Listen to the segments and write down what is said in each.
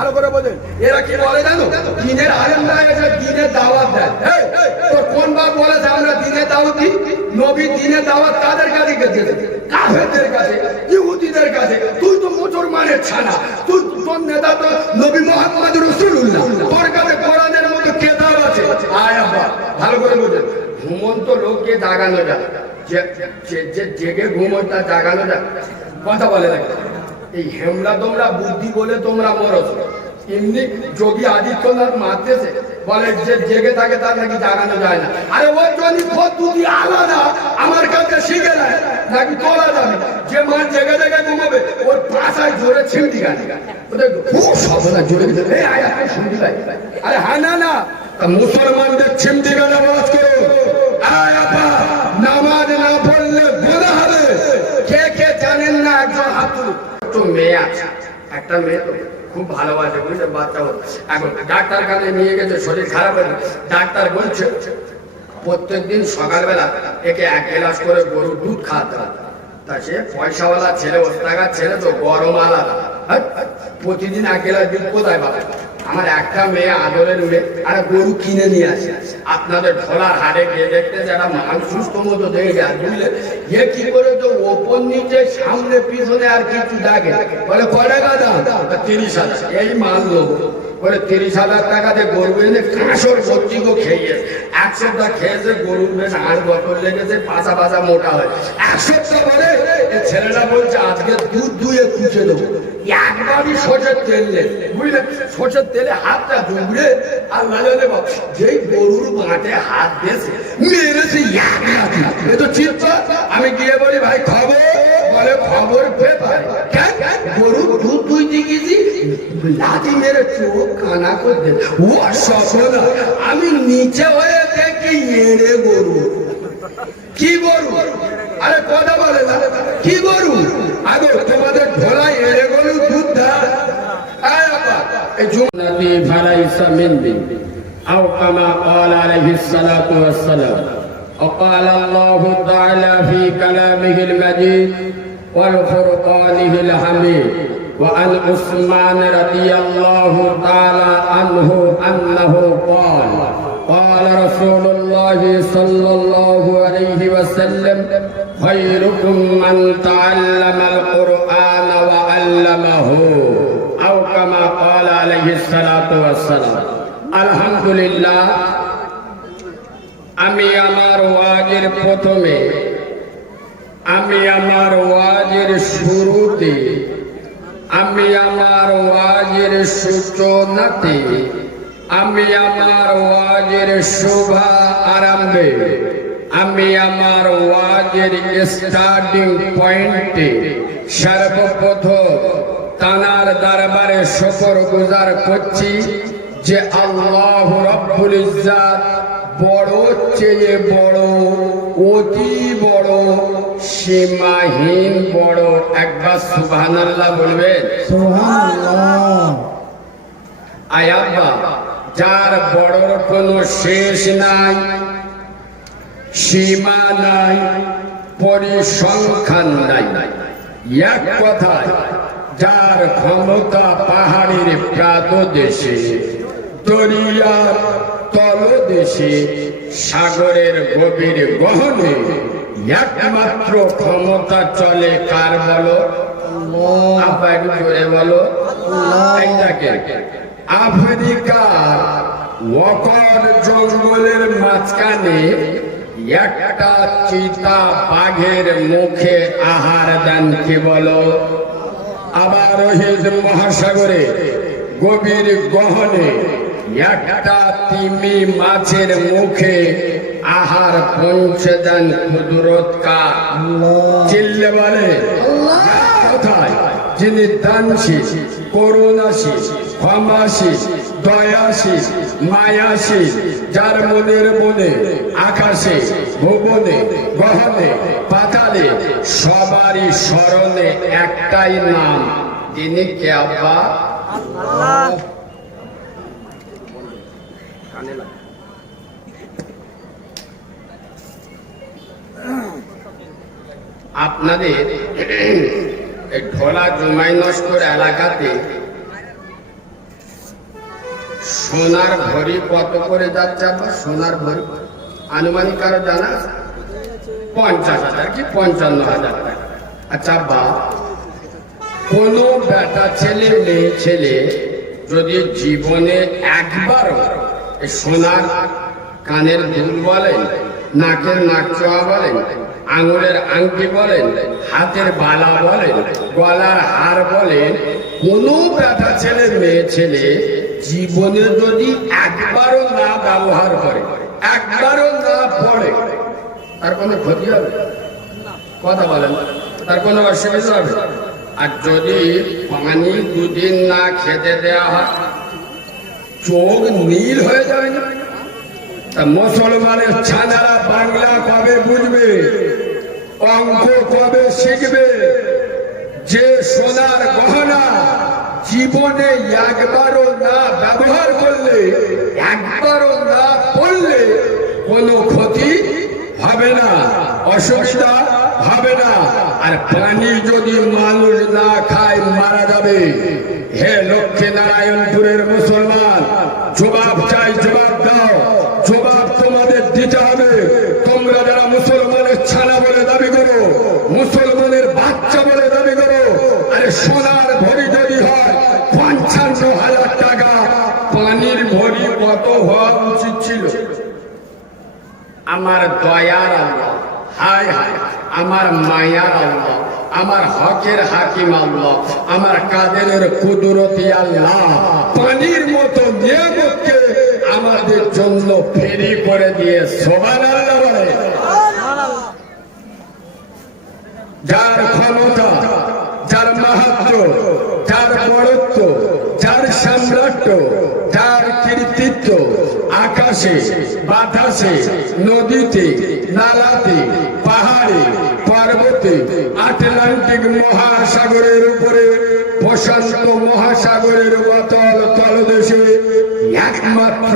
ভালো করে বোঝেন। এরা কি বলে জানো, দিনের আলেমরা এসে দিনের দাওয়াত দেয়। তো কোন বাপ বলেছে আমরা দিনের দাওয়াত দিই? নবী দিনের দাওয়াত কাদের কাছে গেছে? কাফেরদের কাছে, ইহুদিদের কাছে। তুই তো মুসলমানের ছানা, তুই তোর নেতা তো নবী মুহাম্মদ রাসূলুল্লাহ, তোর কাছে কোরআনের মতো কিতাব আছে। আয় আব্বা ভালো করে বোঝেন। ঘুমন্ত লোককে জাগানো যায়, যে জেগে ঘুমোয় তা জাগানো যায়? কথা বলে না। এই হেমলা তোমরা বুদ্ধি বলে তোমরা মরছ। এমনি যোগী আদিত্যনাথ মারতেছে, বলে যে জেগে থাকে তার নাকি জাগানো যায় না। আরে ওই জনি পদ্ধতি আলাদা, আমার কাছে শিখে নেয় নাকি তোলা যাবে। যে মার জেগে জেগে ঘুমাবে ওর পাশায় জোরে ছিমটি গাড়ি সবনা জোরে শুনতে পাই। আরে হ্যাঁ না মুসলমানদের ছিমটি গান আওয়াজ করো। নামাজ না পড়লে গুনাহ হবে। কে কে জানেন না একজন হাত তুলুন। তো মেয়ে আছে, একটা মেয়ে তো খুব ভালোবাসে, বুঝলে বাচ্চা। এখন ডাক্তার কাছে নিয়ে গেছে, শরীর খারাপ হয়ে। ডাক্তার বলছে প্রত্যেকদিন সকালবেলা একে 1 গ্লাস করে গরুর দুধ খাওয়াতে হবে। তা সে পয়সাওয়ালা ছেলে, ওস্তাগার ছেলে তো, গরম আলাদা। প্রতিদিন 1 গ্লাস দুধ কোথায় পাবে? আমার একটা মেয়ে আদরের মেয়ে, আর গরু কিনে নিয়ে আসে। আপনাদের ঢোলার হাটে গিয়ে দেখতে যারা মানুষ সুস্থ মতো দেখে যায়, বুঝলে এ কি করে তো ওপর নিচে সামনে পিছনে আর কিছু দেখে। বলে কয় টাকা দাম? 30,000। এই মাল লোক বলে 30,000 টাকাতে গরু এনে কাঁসর সবজিও খেয়ে 1 সপ্তাহ খেয়েছে, গরুর বেশ 8 বছর লেগেছে, পাশা পাশা মোটা হয়। 1 সপ্তাহ বলে ছেলেটা বলছে আজকে দুধ দুয়ে খুঁজে দেবো। একবারই সরষের তেল নেই, বুঝলেন? সরষের তেলে হাতটা ডুবড়ে আর লাগে দেব। যেই গরুর মাঠে হাত দিয়েছে মেরেছে, এ তো চিন্তা। আমি গিয়ে বলি ভাই খবর, বলে খবর পেপার। গরুর দুধ দুই দিয়েছি, লাঠি মেরে চোখ কানা করে। ও সফল। আমি নিচে হয়ে দেখি এড়ে গরু। কি গরু? আরে কথা বলে না, কি গরু? আগে তোমাদের ঢোলায় এড়ে গরু দুধ দেয়। أو كما قال عليه الصلاة والسلام. وقال الله تعالى في كلامه المجيد والفرقانه الحميد. وعن عثمان رضي الله تعالى عنه أنه قال قال رسول الله صلى الله عليه وسلم خيركم من تعلم القرآن وعلمه أو كما قال عليه الصلاة والسلام. আলহামদুলিল্লাহ, আমি আমার ওয়াজের প্রথমে, আমি আমার ওয়াজের শুরুতে, আমি আমার ওয়াজের সূচনাতে, আমি আমার ওয়াজের শোভা আরম্ভে, আমি আমার ওয়াজের স্টার্টিং পয়েন্টে সর্বপ্রথম তানার দরবারে শুকর গুজার করছি যে আল্লাহ রাব্বুল ইজ্জাত বড় চেয়ে বড়, অতি বড়, সীমাহীন বড়। একবার সুবহানাল্লাহ বলবেন? সুবহানাল্লাহ। আয়াব্বা, যার বড়র কোনো শেষ নাই, সীমা নাই, পরিসংখ্যান নাই। এক কথায় যার ক্ষমতা পাহাড়ের প্রাতদেশে, দরিয়ার তলদেশে, সাগরের গভীর গহনে একমাত্র ক্ষমতা চলে কার বলো? জোরে বলো। আফ্রিকার ওয়াকার জঙ্গলের মাঝখানে একটা চিতা বাঘের মুখে আহার দেন, কি বলো? আবার রোহিত মহাসাগরে গভীর গহনে একটা তিমি মাছের মুখে আহার পৌঁছে দেন কুদরত কা। চিল্লে বলে কোথায়? যিনি দানশীল, করুণাশীল, ক্ষমাশীল, দয়াশীল, মায়াশীল, যার মনের মনে, আকাশে, ভুবনে, গহনে, পাতালে সবারই স্মরণে একটাই নাম, তিনি কে আব্বা? আল্লাহ। আপনাদের ঢোলা জুমাই নস্কর এলাকাতে সোনার ভরি কত করে যাচ্ছে আবার? সোনার ভরি আনুমানিক কারো জানা আছে? 50,000 কি 55,000 টাকা। আচ্ছা বা কোন বেটা ছেলে মেয়ে ছেলে যদি জীবনে একবারও সোনার কানের দুল বলেন, নাকের নাক চোয়া বলেন, আঙুলের আংটি বলেন, হাতের বালা বলেন, গলার হার বলেন, কোন বেটা ছেলে মেয়ে ছেলে জীবনে যদি একবারও না ব্যবহার করে, একবারও না পড়ে, তার কোনো ক্ষতি হবে? কথা বলেন, তার কোনো অসুবিধা হবে? আর যদি পানি দুদিন না খেতে দেওয়া হয়, চোখ নীল হয়ে যাবে না? তা মুসলমানের ছানারা বাংলা কবে বুঝবে, অঙ্ক কবে শিখবে? যে সোনার গহনা জীবনে একবারও না ব্যবহার করলে, একবারও না পড়লে কোনো ক্ষতি হবে না, অসুবিধা হবে না। আর পানি যদি মানুষ না খায় মারা যাবে। হে লক্ষ্মী নারায়ণপুরের মুসলমান, জবাব চাই, জবাব দাও। জবাব তোমাদের দিতে হবে। তোমরা যারা মুসলমানের ছানা বলে দাবি করো, মুসলমানের বাচ্চা বলে দাবি করো, আরে সোনার ভরি যদি হয় 55,000 টাকা, পানির ভরি কত হওয়া উচিত ছিল? আমার দয়ার আল্লাহ, হায় হায়, আমার মায়ার আল্লাহ, আমার হকের হাকিম আল্লাহ, আমার কাদেরের কুদরতি আল্লাহ পানির মতো নিয়ামতকে আমাদের জন্য ফেরি করে দিয়ে সুবহানাল্লাহ বলে। যার ক্ষমতা, যার মাহাত্ম্য, যার বড়ত্ব, যার সাম্রাজ্য, যার কৃতিত্ব আকাশে, বাতাসে, নদীতে, নালাতে, পাহাড়ে, পর্বতে, আটলান্টিক মহাসাগরের উপরে, প্রশান্ত মহাসাগরের অতল তলদেশে একমাত্র,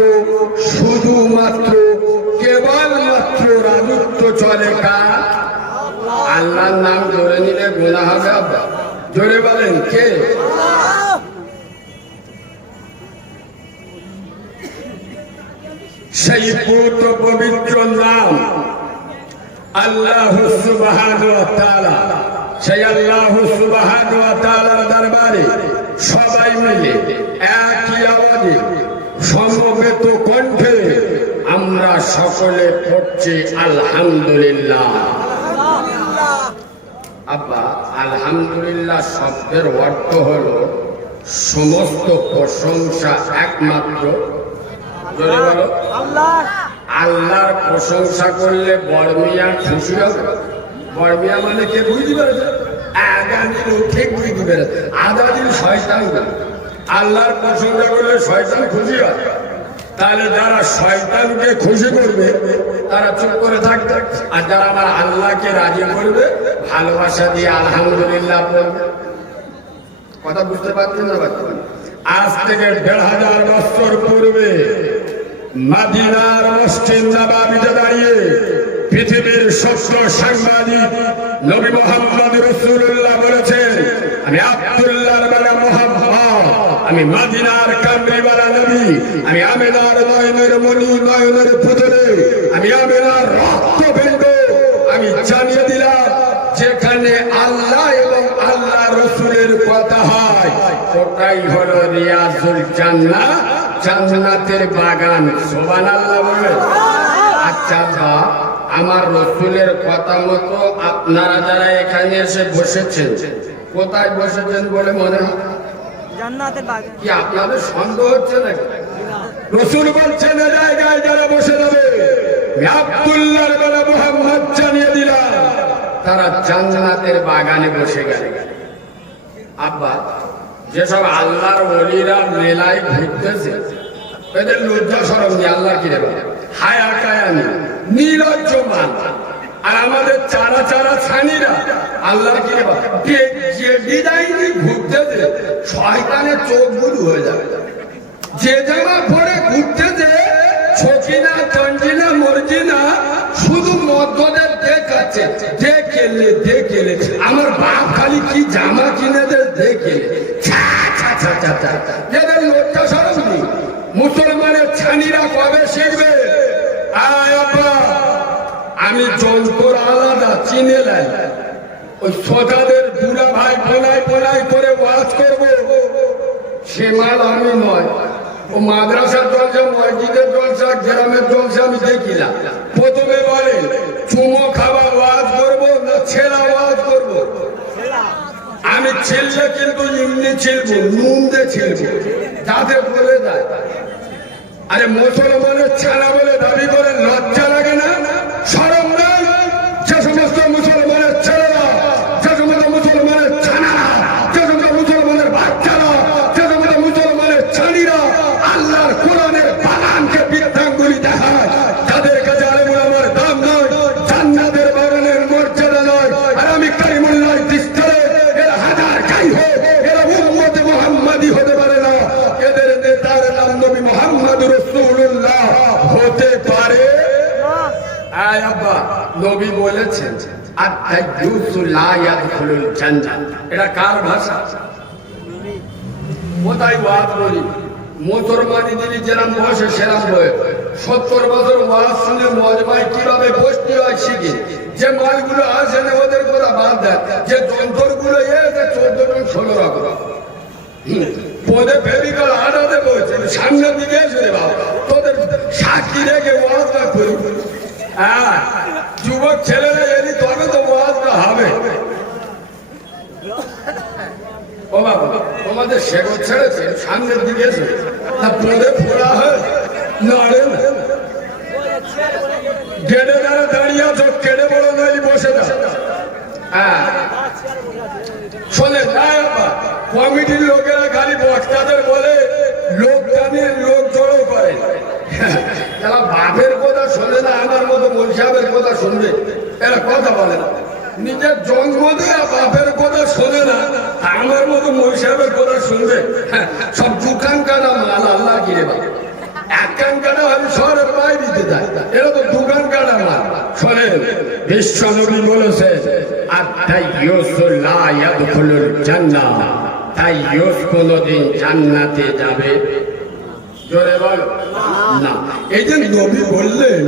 শুধুমাত্র, কেবলমাত্র রাজত্ব চলে কার? আল্লাহর নাম ধরে নিলে গুনাহ হবে? আব্বা জোরে বলেন, কে? সেই পুত্র পবিত্র নাম আল্লাহ সুবহানাহু ওয়া তাআলা। সেই আল্লাহ সুবহানাহু ওয়া তাআলার দরবারে সবাই মিলে একই আওয়াজে সমবেত কণ্ঠে আমরা সকলে পড়ছি আলহামদুলিল্লাহ। আব্বা আলহামদুলিল্লাহ শব্দের অর্থ হলো সমস্ত প্রশংসা একমাত্র, জোরে বলো, আল্লাহর প্রশংসা করলে বড়মিয়া খুশি হবে। বড়মিয়া মানে কে বুঝতে পেরেছে? আগামী ঠিক বুঝতে পেরেছে। আধা দিন শয়তান, আল্লাহর প্রশংসা করলে শয়তান খুশি হয়। তাহলে যারা শয়তানকে খুশি করবে তারা চুপ করে থাকবে, আর যারা আমার আল্লাহকে রাজি করবে ভালোবাসা দিয়ে আলহামদুলিল্লাহ বলবে। কথা বুঝতে পারছেন না? আজ থেকে ১৫০০ বছর পূর্বে মদিনার মসজিদ নববীতে দাঁড়িয়ে পৃথিবীর শ্রেষ্ঠ সাংবাদিক নবী মুহাম্মদ রাসূলুল্লাহ বলেছেন, আমি আব্দুল্লাহর বেলা মুহাম্মদ, আমি মদিনার কামলিওয়ালা নবী, আমি আমিনার নয়নের মণি, নয়নের পুতুলে, আমি আমিনার রক্তবিন্দ। আমি জানিয়ে দিলাম যেখানে আল্লাহ এবং আল্লাহ রসুলের কথা হয় ওটাই হলো রিয়াজুল জান্নাহ, জান্নাতের বাগান। সুবহানাল্লাহ বলে। আচ্ছা বা আমার রসুলের কথা মতো আপনারা যারা এখানে এসে বসেছেন, কোথায় বসেছেন বলে মনে হয়? জান্নাতের বাগান। কি আপনাদের সন্দেহ হচ্ছে নাকি? রসুল বলছেন এ জায়গায় যারা বসে যাবে, আব্দুল্লাহর বেলা মুহাম্মদ জানিয়ে দিলাম তারা জান্নাতের বাগানে বসে গেছে। আব্বা যেসব আল্লাহর ওলিরা মেলায় ঘুরতেছে এদের লজ্জা শরম নেই। আল্লাহ কি দেবে? হায়া কায়ানি, নির্লজ্জ মান। আর আমাদের চারা চারা ছানিরা আল্লাহর কি দেবে? যে ডিজাইনে ঘুরতেছে শয়তানের চোখ বুলু হয়ে যাবে। যে জামা পরে ঘুরতেছে ছকিনা, চঞ্জিনা, মর্জিনা, শুধু মদ্যদের দেখাচ্ছে। দেখেলে দেখেলে আমার বাপ খালি কি জামা কিনে দে, দেখেলে এদের লজ্জা শরম নেই। মুসলমানের ছানিরা কবে শিখবে? আয় আব্বা, আমি যন্ত্র আলাদা চিনে লাই, ওই সোজাদের বুড়া ভাই পোনায় পোনায় করে ওয়াজ করবো, সে মাল আমি নয়। ও মাদ্রাসার জলসা, মসজিদের জলসা, গ্রামের জলসা আমি দেখি না। প্রথমে বলে চুমো খাবার ওয়াজ করবো না ছেঁড়া ওয়াজ করবো? আমি ছেলে কিন্তু এমনি ছেলবো, নুন দিয়ে ছেলবো, যাতে বলে যায়। আরে মুসলমানের ছানা বলে দাবি করে লজ্জা লাগে না? শরম নাই? যে সমস্ত মুসলমানের ছেলেরা, যে সমস্ত মুসলমানের ছানারা, যে সমস্ত মুসলমানের বাচ্চারা, যে সমস্ত মুসলমানের ছানিরা আল্লাহর কোরআনের বাগানকে বৃদ্ধাঙ্গুলি দেখায়, তাদের কাছে আলেমুল আমার দাম নয়, জান্নাতের বাগানের মর্যাদা নয়। আর আমি কারিমুল্লাহ দৃষ্টারে এরা হাজার গাই হোক, এরা উম্মতে মুহাম্মাদি হতে পারে না। এদের নেতার নাম নবী মুহাম্মদ রাসূলুল্লাহ হতে পারে। আয় আব্বা, নবী বলেছেন আত-তাইয়্যুসু লা ইয়াদখুলুল জান্নাহ। এটা কার ভাষা? কোথায় ওয়াজ করি? মুসলমানি দিদি যেরাম বসে সেরাম বয়ে 70 বছর ওয়াজ শুনে মজমায় কিভাবে বসতে হয় শিখে। যে মালগুলো আসে না ওদের কথা বাদ দেয়, যে যন্ত্রগুলো এসে 14 জন 16 রকম পদে ফেবিকল আটাতে বলছে সামনের দিকে এসে রে বাবা, তোদের সাক্ষী রেখে ওয়াজটা করি। হ্যাঁ, যুবক ছেলেরা এলি তবে তো ওয়াজটা হবে। ও বাবা, তোমাদের শেখর ছেড়েছে সামনের দিকে এসে তা পদে ফোড়া হয় নাড়ে না। গেড়ে দাঁড়া দাঁড়িয়ে আছো, কেড়ে বড় নইলি বসে যা। হ্যাঁ শোনে কমিটির লোকেরা খালি বক্তাদের বলে লোক টানিয়ে লোক জড়ো করে, এরা বাপের কথা শোনে না। আমার মতো মৌল সাহেবের কথা শুনবে? এরা কথা বলে না। নিজের জন্ম দেয়া বাপের কথা শোনে না, আমার মতো মৌল সাহেবের কথা শুনবে? সব দোকান কাটা মাল আল্লাহ কিনে বাবা, এক কান কাটা হলে শহরের বাইরে দিতে যায়, এরা তো দোকান কাটা মাল। শোনেন, বিশ্ব নবী বলেছে আত-তাইয়্যুসু লা ইয়াদখুলুল জান্নাহ, তাইয়্যুস কোনদিন জান্নাতে যাবে? জোরে বল না। এই যে নবী বললেন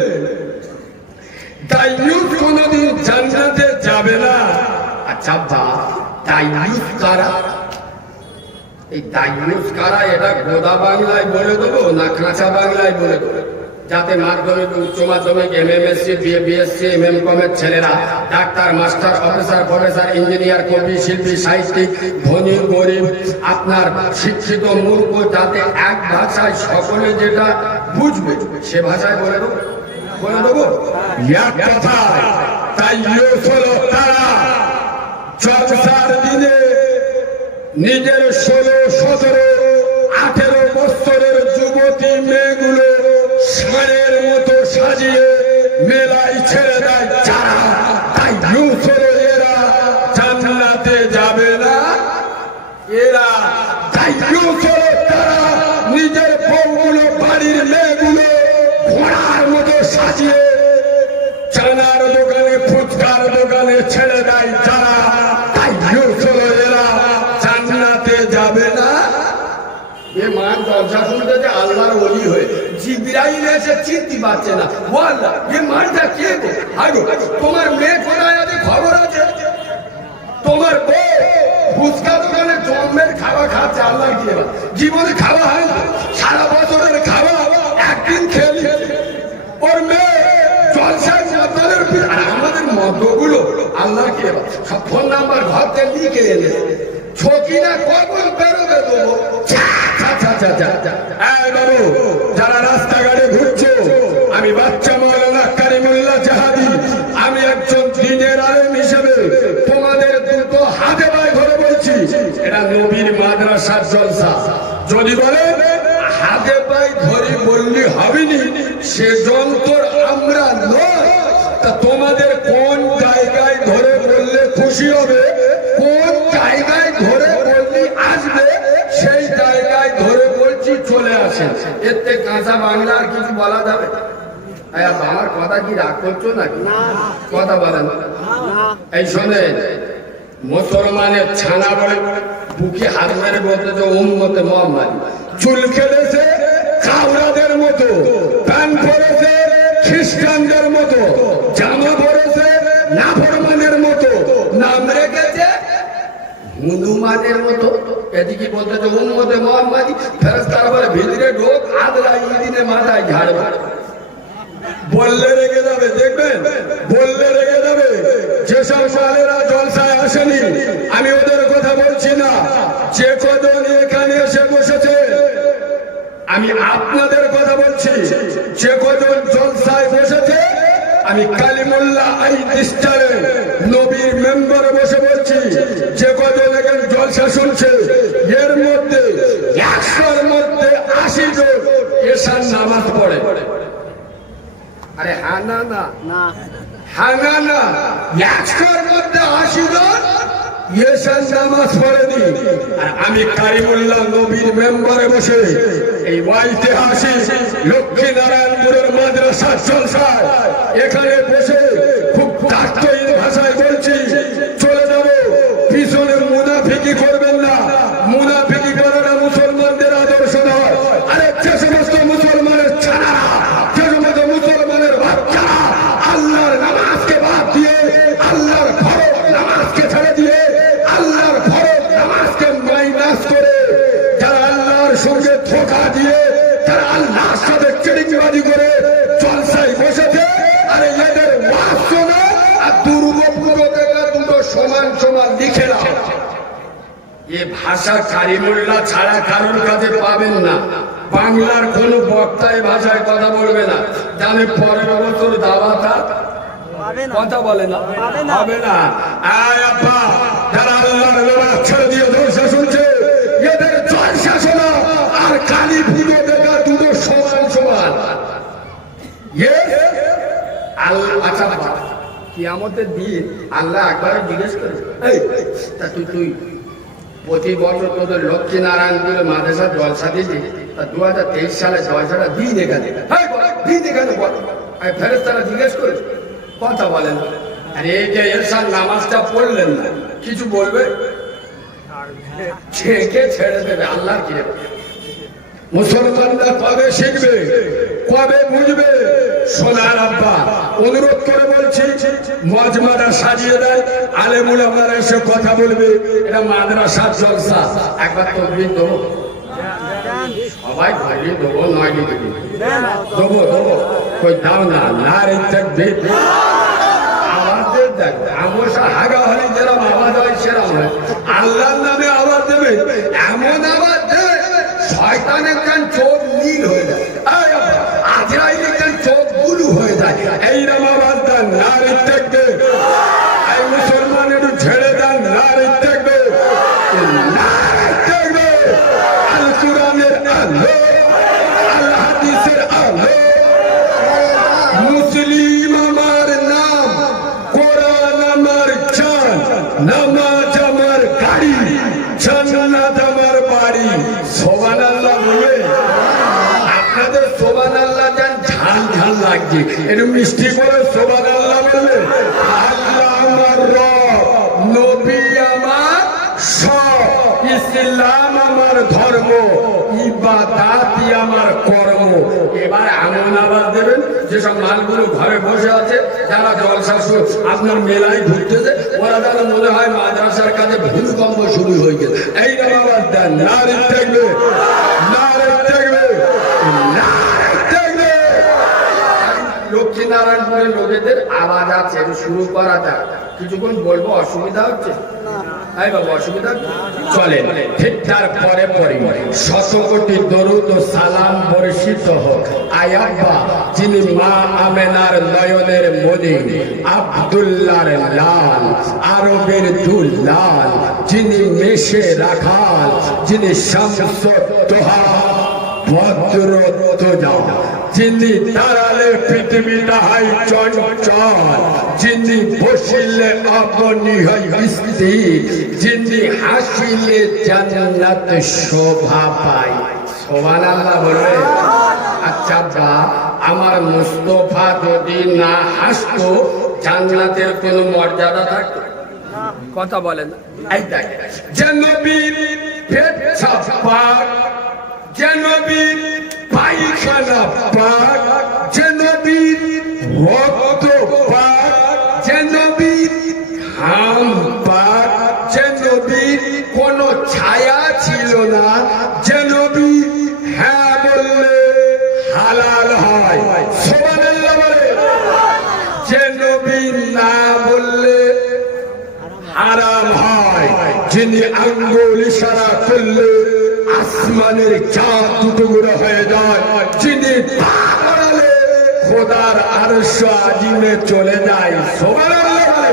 তাইয়্যুস কোনদিন জান্নাতে যাবে না। আচ্ছা বা তাইয়্যুস কারা? এই তাইয়্যুস কারা এটা গোদা বাংলায় বলে দেবো না কাঁচা বাংলায় বলে দেবো, যাতে মাধ্যমিক উচ্চ মাধ্যমিক এমএমএসসি বিএসসি এমএমকমের ছেলেরা doctor master officer professor engineer কবি শিল্পী সাহিত্যিক ধনী গরিব আপনার শিক্ষিত মূর্খ যাতে এক ভাষায় সকলে যেটা বুঝবে সে ভাষায় বলে দেবো, বলে দেবো এক কথায়। তাইয়্যুস হলো তারা জলসার দিনে নিজের 16, 17, 18 বছরের যুবতী মেয়েগুলো ষাঁড়ের মতো সাজিয়ে মেলায় ছেড়ে দেয় যারা, তাইয়্যুস হলো এরা জান্নাতে যাবে না। এরা তাইয়্যুস হলো তারা নিজের বউগুলো বাড়ির মেয়েগুলো ঘোড়ার মতো সাজিয়ে চানার দোকানে ফুচকার দোকানে ছেড়ে দেয় যারা, তাইয়্যুস হলো এরা জান্নাতে যাবে না। এ মান জলসা শুনতে যে আল্লাহর ওলি হয়ে জিবরাইল এসে চিনতে পারছে না। ও আল্লাহ, এ মানটা কে গো? আগো তোমার মেয়ে কোথায় আছে খবর আছে? তোমার বউ ফুচকা দোকানে জন্মের খাওয়া খাচ্ছে, আল্লাহ কি জীবনে খাওয়া হয় না, সারা বছরের খাওয়া একদিন খেলি। ওর মেয়ে জলসায় মদ্দালের, আর আমাদের মদ্যগুলো আল্লাহ কি সব ফোন নাম্বার ঘর থেকে লিখে এনে ছকি না কখন বেরোবে দেবো। বাবু যারা রাস্তাঘাটে ঘুরছো, আমি বাচ্চা মৌলানা কারিমুল্লাহ জাহাদি, আমি একজন দ্বীনের আলেম হিসেবে তোমাদের দুটো হাতে পায়ে ধরে বলছি, এটা নবীর মাদ্রাসার জলসা। যদি বলে হাতে পায়ে ধরে বললি হবেনি, সে যন্ত্র আমরা নয়, তা তোমাদের কোন জায়গায় ধরে বললে খুশি হবে, কোন জায়গায় ধরে বললি আসবে, সেই জায়গায় ধরে বলছি চলে আসেন। এতে কাঁচা বাংলা আর কিছু বলা যাবে? আমার কথা কি রাগ করছো নাকি? কথা বলেন। এই শোনে, মুসলমানের ছানা বলে বুকে হাত মেরে বলতে যে উম্মতে মুহাম্মাদি চুল খেলেছে, খাও হনুমানের মতো এদিকে বলতে উম্মতে মোহাম্মদী ফেরেশতারা বলে ভিতরে ঢোক আদরা ইদিনে মাথায় ঝাড়বে বললে রেগে যাবে দেখবেন বললে রেগে যাবে যেসব সালেরা জলসায় আসেনি আমি ওদের কথা বলছি না যে কজন এখানে এসে বসেছে আমি আপনাদের কথা বলছি যে কজন জলসায় বসেছে আমি কালিমুল্লাহ আই ডিস্টারে নবীর মেম্বারে বসে বলছি যে কজন এখানে জলসা শুনছে এর মধ্যে 100-র মধ্যে 80 জন এশার নামাজ পড়ে আরে হ্যাঁ না না হ্যাঁ না না 100-র মধ্যে 80 জন এশার নামাজ পড়েনি আর আমি কালিমুল্লাহ নবীর মেম্বারে বসে এই ঐতিহাসিক লক্ষ্মীনারায়ণপুরের মাদ্রাসার জলসায় এখানে বসে খুব তাৎপর্য ভাষায় বলছি চলে যাব পিছনে মুনাফিকি করবেন না মুনাফিকি করাটা মুসলমানদের আদর্শ নয় আরে যে সমস্ত মুসলমানের ছাড়া যে সমস্ত মুসলমানের বাচ্চারা আল্লাহর নামাজকে বাদ দিয়ে আল্লাহর ফরজ নামাজকে ছেড়ে দিয়ে আল্লাহর ফরজ নামাজকে মাইনাস করে যারা আল্লাহর সঙ্গে ধোঁকা দিয়ে যারা আল্লাহর সাথে চিড়িংবাজি করে জলসায় বসেছে আরে এদের ওয়াজ শোনা আর দুর্গাপুজো দেখা দুটো সমান সমান লিখে নাও এ ভাষা কারিমুল্লাহ ছাড়া কারোর কাছে পাবেন না বাংলার কোন বক্তা এই ভাষায় কথা বলবে না জানে 15 বছর দাওয়াতা কথা বলে না হবে না আয় আপা যারা আল্লাহর নামাজ ছেড়ে দিয়ে জলসা শুনছে এদের জলসা শোনা আর কালী পুজো দেখা দুটো সমান সমান আচ্ছা কিয়ামতের দিন আল্লাহ একবারে জিজ্ঞেস করে তা তুই প্রতি বছর তোদের লক্ষ্মীনারায়ণপুরে মাদ্রাসা জলসা দিয়েছি তা 2023 সালে জলসাটা দিন এখানে দিন এখানে ফেরেশতারা জিজ্ঞেস করে কথা বলেন আরে এই যে এরশাদ নামাজটা পড়লেন না কিছু বলবে ছেঁকে ছেড়ে দেবে আল্লাহ কি মুসলমানরা কবে শিখবে কবে বুঝবে সোনার আব্বা অনুরোধ করে বলছি মজমাটা সাজিয়ে দেয় আলেমুল আপনারা এসে কথা বলবে এটা মাদ্রাসার জলসা একবার তকবীর দেবো সবাই ভাগিয়ে দেবো 9 ডিগ্রি দেবো কই দাও না নারী থাকবে আমাদের দেখ আমসা হাগা হলে যেরকম আওয়াজ হয় সেরকম হয় আল্লাহর নামে আওয়াজ দেবে এমন আওয়াজ দেবে শয়তানের কান চোখ নীল হয়ে যায় আজরাইলের কান চোখ বুলু হয়ে যায় এইরকম আওয়াজ দেন নারী থাকবে এই মুসলমানের ছেড়ে দেন নারী থাকবে নারী থাকবে আল কোরআনের আলো আল হাদিসের আলো মুসলিম আমার নাম কোরআন আমার জান নামাজ আমার গাড়ি জান্নাত আমার বাড়ি সুবহানাল্লাহ বলে আপনাদের সুবহানাল্লাহ জান ঝাল ঝাল লাগছে একটু মিষ্টি করে সুবহানাল্লাহ বলে আল্লাহ আমার রব নবী আমার সব ইসলাম আমার ধর্ম ইবাদাতই আমার কর্ম এবার এমন আওয়াজ দেবেন যেসব মালগুলো ঘরে বসে আছে যারা জলসা আপনার মেলায় ঘুরতেছে ওরা যেন মনে হয় মাদ্রাসার কাছে ভূমিকম্প শুরু হয়ে গেছে এইরকম আওয়াজ দেন নারী থাকবে নারী থাকবে নারী থাকবে লক্ষ্মীনারায়ণপুরের লোকেদের আওয়াজ আছে শুরু করা যাক কিছুক্ষণ বলবো অসুবিধা হচ্ছে এই বাবা অসুবিধা চলেন ঠিক তারপরে পরে 100 কোটি দরুদ ও সালাম বর্ষিত হোক আয়াব্বা যিনি মা আমেনার নয়নের মনি আব্দুল্লাহর লাল আরবের দুলাল যিনি মেশে রাখাল যিনি শামস তোহা ভদ্র তোজা যিনি দাঁড়ালে পৃথিবীটা হয় চঞ্চল যিনি বসিলে অবনি হয় স্থির যিনি হাসিলে জান্নাত শোভা পায় সুবহানাল্লাহ বলে আচ্ছা বা আমার মুস্তাফা যদি না হাসতো জান্নাতের কোনো মর্যাদা থাকতো কথা বলেন এই দেখেন যে নবীর পেট পাক যে নবীর পায়খানা পাক যে নবীর রক্ত পাক যে নবীর ঘাম পাক যে নবীর যিনি আঙ্গুল ইশারা করলে আসমানের চাঁদ টুকরো হয়ে যায়, যিনি পা বাড়ালে খোদার আরশ আজিমে চলে যায়। সুবহানাল্লাহ বলে।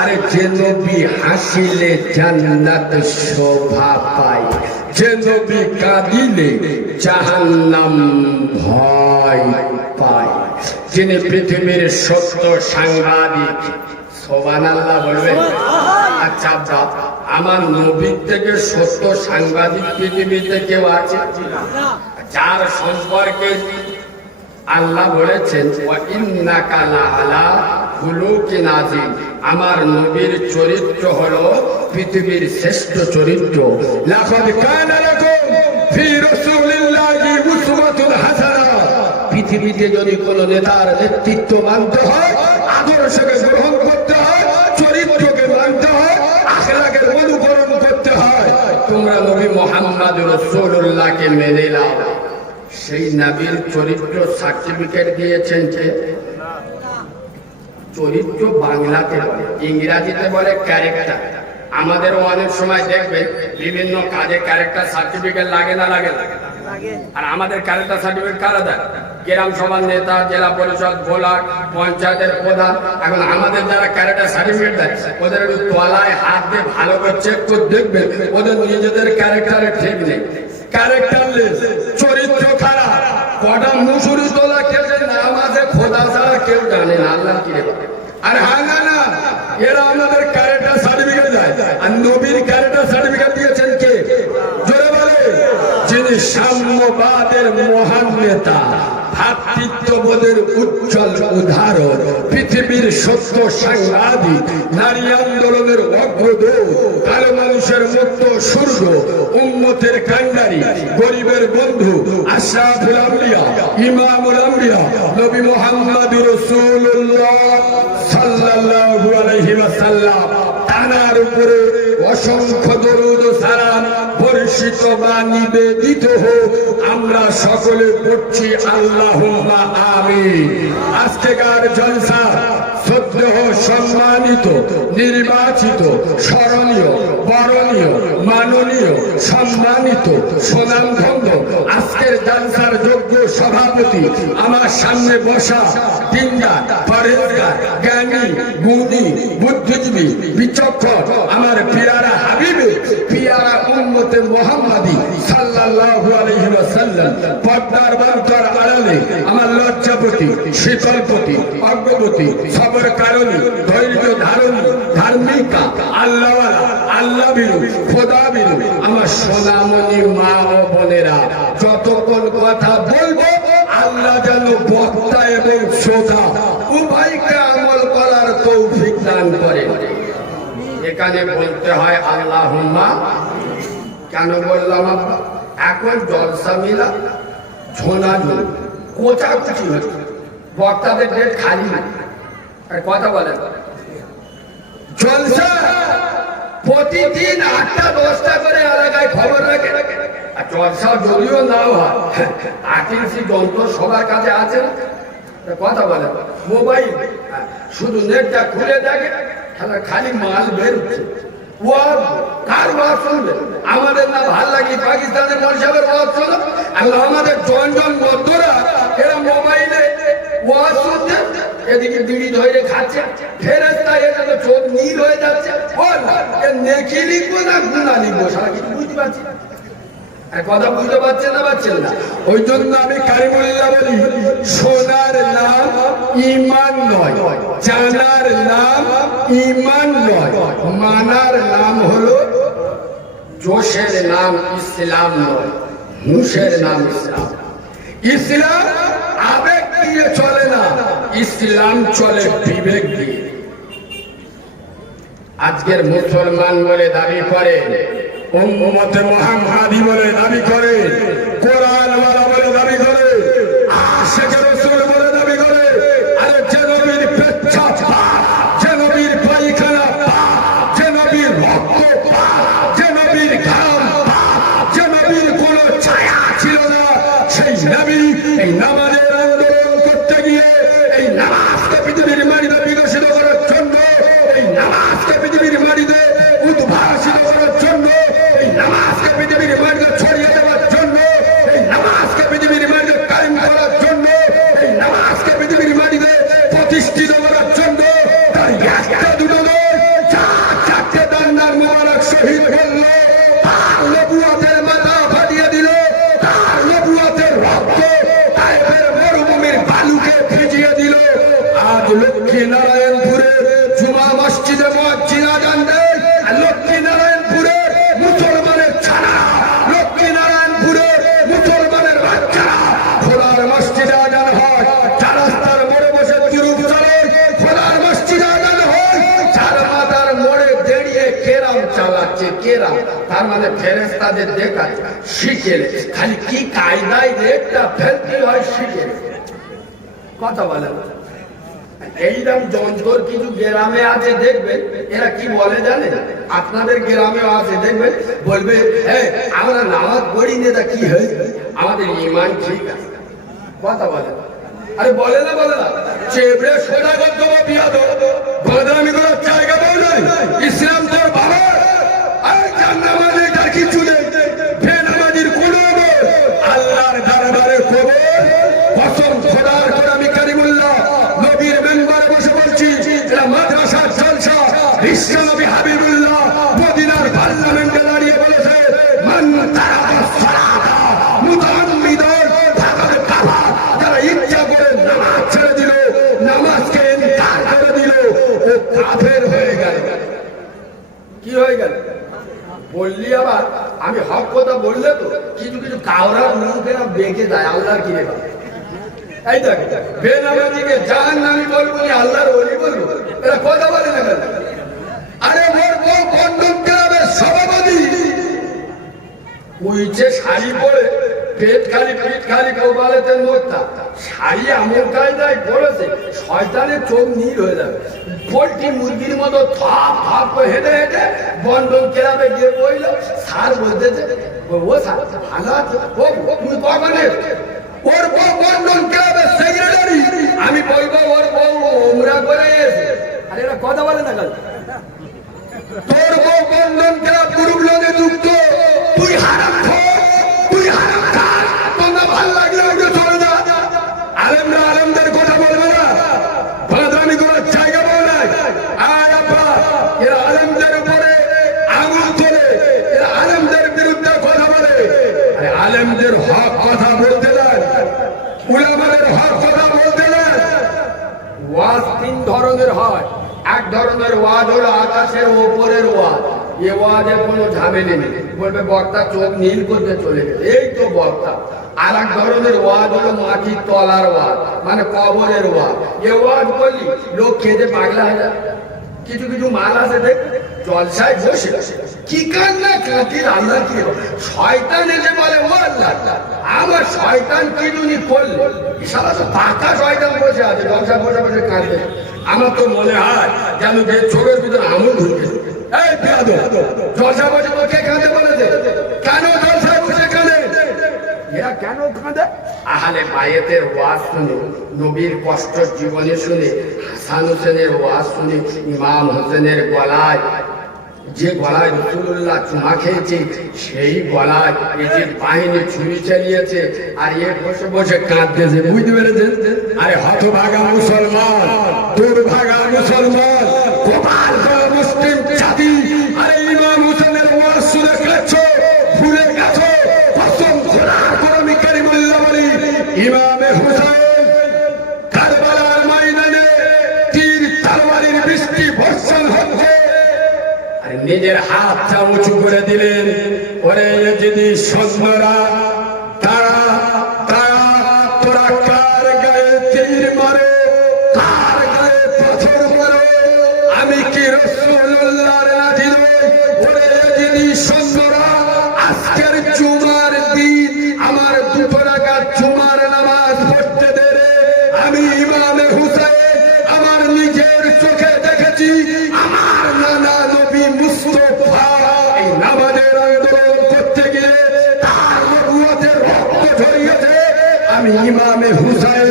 আরে যে নবী হাসিলে জান্নাত শোভা পায়, যে নবী কাঁদিলে জাহান্নাম ভয় পায়, যিনি পৃথিবীর সত্য সাংবাদিক। সুবহানাল্লাহ বলবেন। আচ্ছা বাপ, আমার নবীর থেকে সত্য সাংবাদিক পৃথিবীতে কেউ আছে? যার সম্পর্কে আল্লাহ বলেছেন ওয়া ইন্নাকা লাআলা খুলুকিন আযীম, আমার নবীর চরিত্র হলো পৃথিবীর শ্রেষ্ঠ চরিত্র। লাকাদ কানা লাকুম ফি রাসূলিল্লাহি উসওয়াতুন হাসানা। পৃথিবীতে যদি কোনো নেতার নেতৃত্ব মানতে হয়, আদর্শকে গ্রহণ করতে হয়, চরিত্রকে মানতে হয়, আখলাকের অনুকরণ করতে হয়, তোমরা নবী মুহাম্মদ রাসূলুল্লাহকে মেনে নাও। সেই নবীর চরিত্র সার্টিফিকেট দিয়েছেন যে চরিত্র বাংলাতে বলে, ইংরেজিতে বলে ক্যারেক্টার। আমাদের অনেক সময় দেখবেন বিভিন্ন কাজে ক্যারেক্টার সার্টিফিকেট লাগে না লাগে না? আর আমাদের ক্যারেক্টার সার্টিফিকেট কারা দেয়? গ্রাম সভার নেতা, জেলা পরিষদ, ব্লক পঞ্চায়েতের প্রধান। এখন আমাদের যারা ক্যারেক্টার সার্টিফিকেট দেয় ওদের একটু তলায় হাত দিয়ে ভালো করে চেক করে দেখবেন ওদের নিজেদের ক্যারেক্টারে ঠিক নেই, ক্যারেক্টারলেস, চরিত্র খারাপ। কটা মুসুরি তোলা খেলছে নাম আছে, খোদা ছাড়া কেউ জানে না আল্লাহ কি রে। আর হ্যাঁ না, এরা আমাদের ক্যারেক্টার সার্টিফিকেট দেয়। আর নবীর ক্যারেক্টার সার্টিফিকেট দিয়েছেন কে? জোরে বলে। যিনি সাম্যবাদের মহান নেতা, ভ্রাতৃত্ববোধের উজ্জ্বল উদাহরণ, পৃথিবীর সত্য সাংবাদিক, নারী আন্দোলনের অগ্রদূত, কালো মানুষের মুক্ত সূর্য, উম্মতের কান্ডারি, গরিবের বন্ধু, আশরাফুল আম্বিয়া, ইমামুল আম্বিয়া, নবী মুহাম্মদুর রাসূলুল্লাহ সাল্লাল্লাহু আলাইহি ওয়াসাল্লাম, তানার উপরে অসংখ্য দরুদ ও সালাম বর্ষিত বা নিবেদিত হোক। আমরা সকলে পড়ছি আল্লাহুম্মা আমিন। আজকেকার জলসা শ্রদ্ধেয়, সম্মানিত, নির্বাচিত, স্মরণীয়, বরণীয়, মাননীয়, সম্মানিত, সুনামধন্য আজকের জলসার যোগ্য সভাপতি, আমার সামনে বসা দিনদার, পরেজগার, জ্ঞানী, গুণী, বুদ্ধিজীবী, বিচক্ষণ আমার পিয়ারা হাবিবে, পিয়ারা উম্মতে মুহাম্মাদি সাল্লাল্লাহু আলাইহি ওয়াসাল্লাম, পর্দার বান্তর আড়ালে আমার লজ্জাপতি, শীতলপতি, অগ্রগতি, সবর কারণী, ধৈর্য ধারণী, ধার্মিকা, আল্লাহওয়ালা, আল্লাহ বিরু, খোদা বিরু আমার সোনামণি মা ও বোনেরা, যতক্ষণ কথা বলবো আল্লাহ যেন বক্তা এবং শ্রোতা উভয়কে আমল করার তৌফিক দান করে। এখানে বলতে হয় আল্লাহুম্মা। কেন বললাম? এখন জলসা মিলা ঝোনাঝুন কোচাকুচি হচ্ছে, বক্তাদের ডেট খালি না। কথা বলেন, জলসা প্রতিদিন 8টা 10টা করে এলাকায় খবর রাখে। আর জলসা যদিও নাও হয়, আকিংসি যন্ত্র সবার কাছে আছে না? কথা বলে মোবাইল শুধু নেটটা খুলে দেখে, খালি মাল বেরোচ্ছে। কার ওয়াজ শুনবে? আমাদের না ভাল লাগে পাকিস্তানের মনসাবের ওয়াজ শোনো, আমাদের জন বন্ধুরা এরা মোবাইলে ওয়াজ শুনছে, এদিকে বিড়ি ধরে খাচ্ছে, ফেরেশতা এটা তো চোখ নীল হয়ে যাচ্ছে। নেকি লিখবো না গুনাহ লিখবো, সারা কিছু বুঝতে পারছি না। কথা বুঝতে পারছেন না? ওই জন্য আমি কারিমুল্লাহ বলি, সোনার নাম ঈমান নয়, জানার নাম ঈমান নয়, মানার নাম হলো জোশের নাম ইসলাম নয়, হুঁশের নাম ইসলাম। ইসলাম আবেগ দিয়ে চলে না, ইসলাম চলে বিবেক দিয়ে। আজকের মুসলমান বলে দাবি করে, উম্মতে মুহাম্মাদি বলে দাবি করে, কোরআন ওয়ালা বলে দাবি করে, আশিক রাসূল বলে দাবি করে। আরে যে নবীর পেচ্ছাপ পাক, যে নবীর পায়খানা পাক, যে নবীর রক্ত পাক, যে নবীর ঘাম পাক, যে নবীর কোনো ছায়া ছিল না, সেই নবী এই নামাজের আন্দোলন করতে গিয়ে, এই নামাজকে পৃথিবীর মাটিতে বিকশিত করার জন্য, এই নামাজকে পৃথিবীর মাটিতে উদ্ভাসিত করার ফেরেশতাদের দেখা শিখে খালি কি কায়দায় রেটটা ফেলতে হয় শিখে কথা বলে। এইরকম যন্ত্র কিছু গ্রামে আছে দেখবেন, এরা কি বলে জানেন? আপনাদের গ্রামেও আছে দেখবেন, বলবে হ্যাঁ আমরা নামাজ পড়ি না, তা কি হয়েছে? আমাদের ইমান ঠিক আছে। কথা বলে, আরে বলে না চেবড়ে সোজা করতে হবে বিয়াদ বদনামি করার জায়গা পাও নাই। ইসলাম তোর বাবা আর জান্নামাজি তার কিছু নেই, বেনামাজির কোনো আল্লাহর দরবারে কবর কসম খোদার করে আমি কারিমুল্লাহ নবীর মেম্বারে বসে বলছি, এটা মাদ্রাসার জলসা। বিশ্বনবী হাবিবুল্লাহ মদিনার পার্লামেন্টে দাঁড়িয়ে বলেছে, মান তারাকা সালাতা মুতাআম্মিদান ফাকাদ কাফার। যারা ইচ্ছা করে নামাজ ছেড়ে দিল, নামাজকে ইনকার করে দিল, ও কাফের হয়ে গেল। কি হয়ে গেল বললি? আবার আমি হক কথা বললে তো কিছু কিছু কাওরার মুখেরা বেঁকে যায় আল্লাহর কিনে পাবে। এই দেখ বেনামাজিকে জাহান্নামী বলবো না আল্লাহর ওলি বলবো, এরা কথা বলে না কেন? আরে ওর বউ কন্ডম ক্লাবের সভাপতি উইচে শাড়ি পরে পেট খালি পিঠ খালি কেউ বলেতেন মোটটা শাড়ি এমন কায়দায় পড়েছে শয়তানের চোখ নীল হয়ে যাবে। পোল্ট্রি মুরগির মতো থপ থপ করে হেঁটে হেঁটে বন্ধন ক্লাবে গিয়ে বইল, স্যার বলতেছে ও স্যার ভালো আছে, ও তুমি কখন এসেছো? ওর বউ বন্ধন ক্লাবের সেক্রেটারি। আমি বলবো ওর বউ ওমরা করে এসে। আরে এরা কথা বলে না কেন? তোর বউ বন্ধন ক্লাব গ্রুপ লোনে যুক্ত, তুই হারামখোর, তুই হারামখোর। তোমরা ভালো লাগলে ওকে চলে যা। আলেমরা আলেমদের কথা বলবে না, বাদামি করার জায়গা পাও নাই। আর আপা এরা আলেমদের উপরে আঙুল তোলে, এরা আলেমদের বিরুদ্ধে কথা বলে। আরে আলেমদের হক কথা বলতে দেন, উলামাদের হক কথা বলতে দেন। ওয়াজ তিন ধরনের হয়। এক ধরনের ওয়াজ হলো আকাশের ওপরের ওয়াজ, এ ওয়াজে কোনো ঝামেলা নেই, বলবে বক্তা চোখ নীল করতে চলে গেছে, এই তো বক্তা। আর এক ধরনের ওয়াজ হলো মাটির তলার ওয়াজ, মানে কবরের ওয়াজ। এ ওয়াজ বললি লোক খেতে পাগলা হয়ে যায়। কিছু কিছু মাল আছে দেখ জলসায় বসে কি কান্না কাঁদির আল্লাহ কি শয়তান এসে বলে ও আল্লাহ আমার শয়তান কি জুনি করলে, সারা তো পাকা শয়তান বসে আছে জলসা বসে বসে কাঁদে। আমার তো মনে হয় যেন যে চোখের ভিতরে আমল ঢুকে। এই জলসা বসে তো কে কাঁদে বলেছে? কেন জলসায় বসে কাঁদে? এরা কেন কাঁদে? আহলে বায়েতের ওয়াজ শুনে, নবীর কষ্ট জীবনে শুনে, হাসান হোসেনের ওয়াজ শুনে, ইমাম হোসেনের গলায় যে গলায় রাসূলুল্লাহ চুমা খেয়েছে সেই গলায় এই যে বাহিনী ছুরি চালিয়েছে, আর এ বসে বসে কাঁদতেছে। বুঝতে পেরেছেন? আরে হতভাগা মুসলমান, দুর্ভাগা মুসলমান, গোপাল মুসলিম জাতি, আরে ইমাম হোসেনের ওয়াজ শুনে কাঁদছো, ভুলে গেছো কসম খোদার করে আমি কারিমুল্লাহ বলি, ইমামে হুসাইন কারবালার ময়দানে তীর তরবারির বৃষ্টি বর্ষণ হচ্ছে, নিজের হাতটা উঁচু করে দিলেন। ওরে যদি সৈন্যরা তারা তারা তোরা কার গায়ে তীর মারো, কার গায়ে পাথর মারো, আমি কি রাসূলুল্লাহর নাতি নই? ওরে যদি সৈন্যরা আজকের জুমার দিন আমার দুটো রাকাত জুমার নামাজ পড়তে দেরে, আমি ইমামে হুসাইন আমার নিজের চোখে দেখেছি আমার নানা নবী মুস্তাফা এই নামাজের আন্দোলন করতে গিয়ে তার নবুয়তের রক্ত ঝরিয়েছে। আমি ইমামে হুসাইন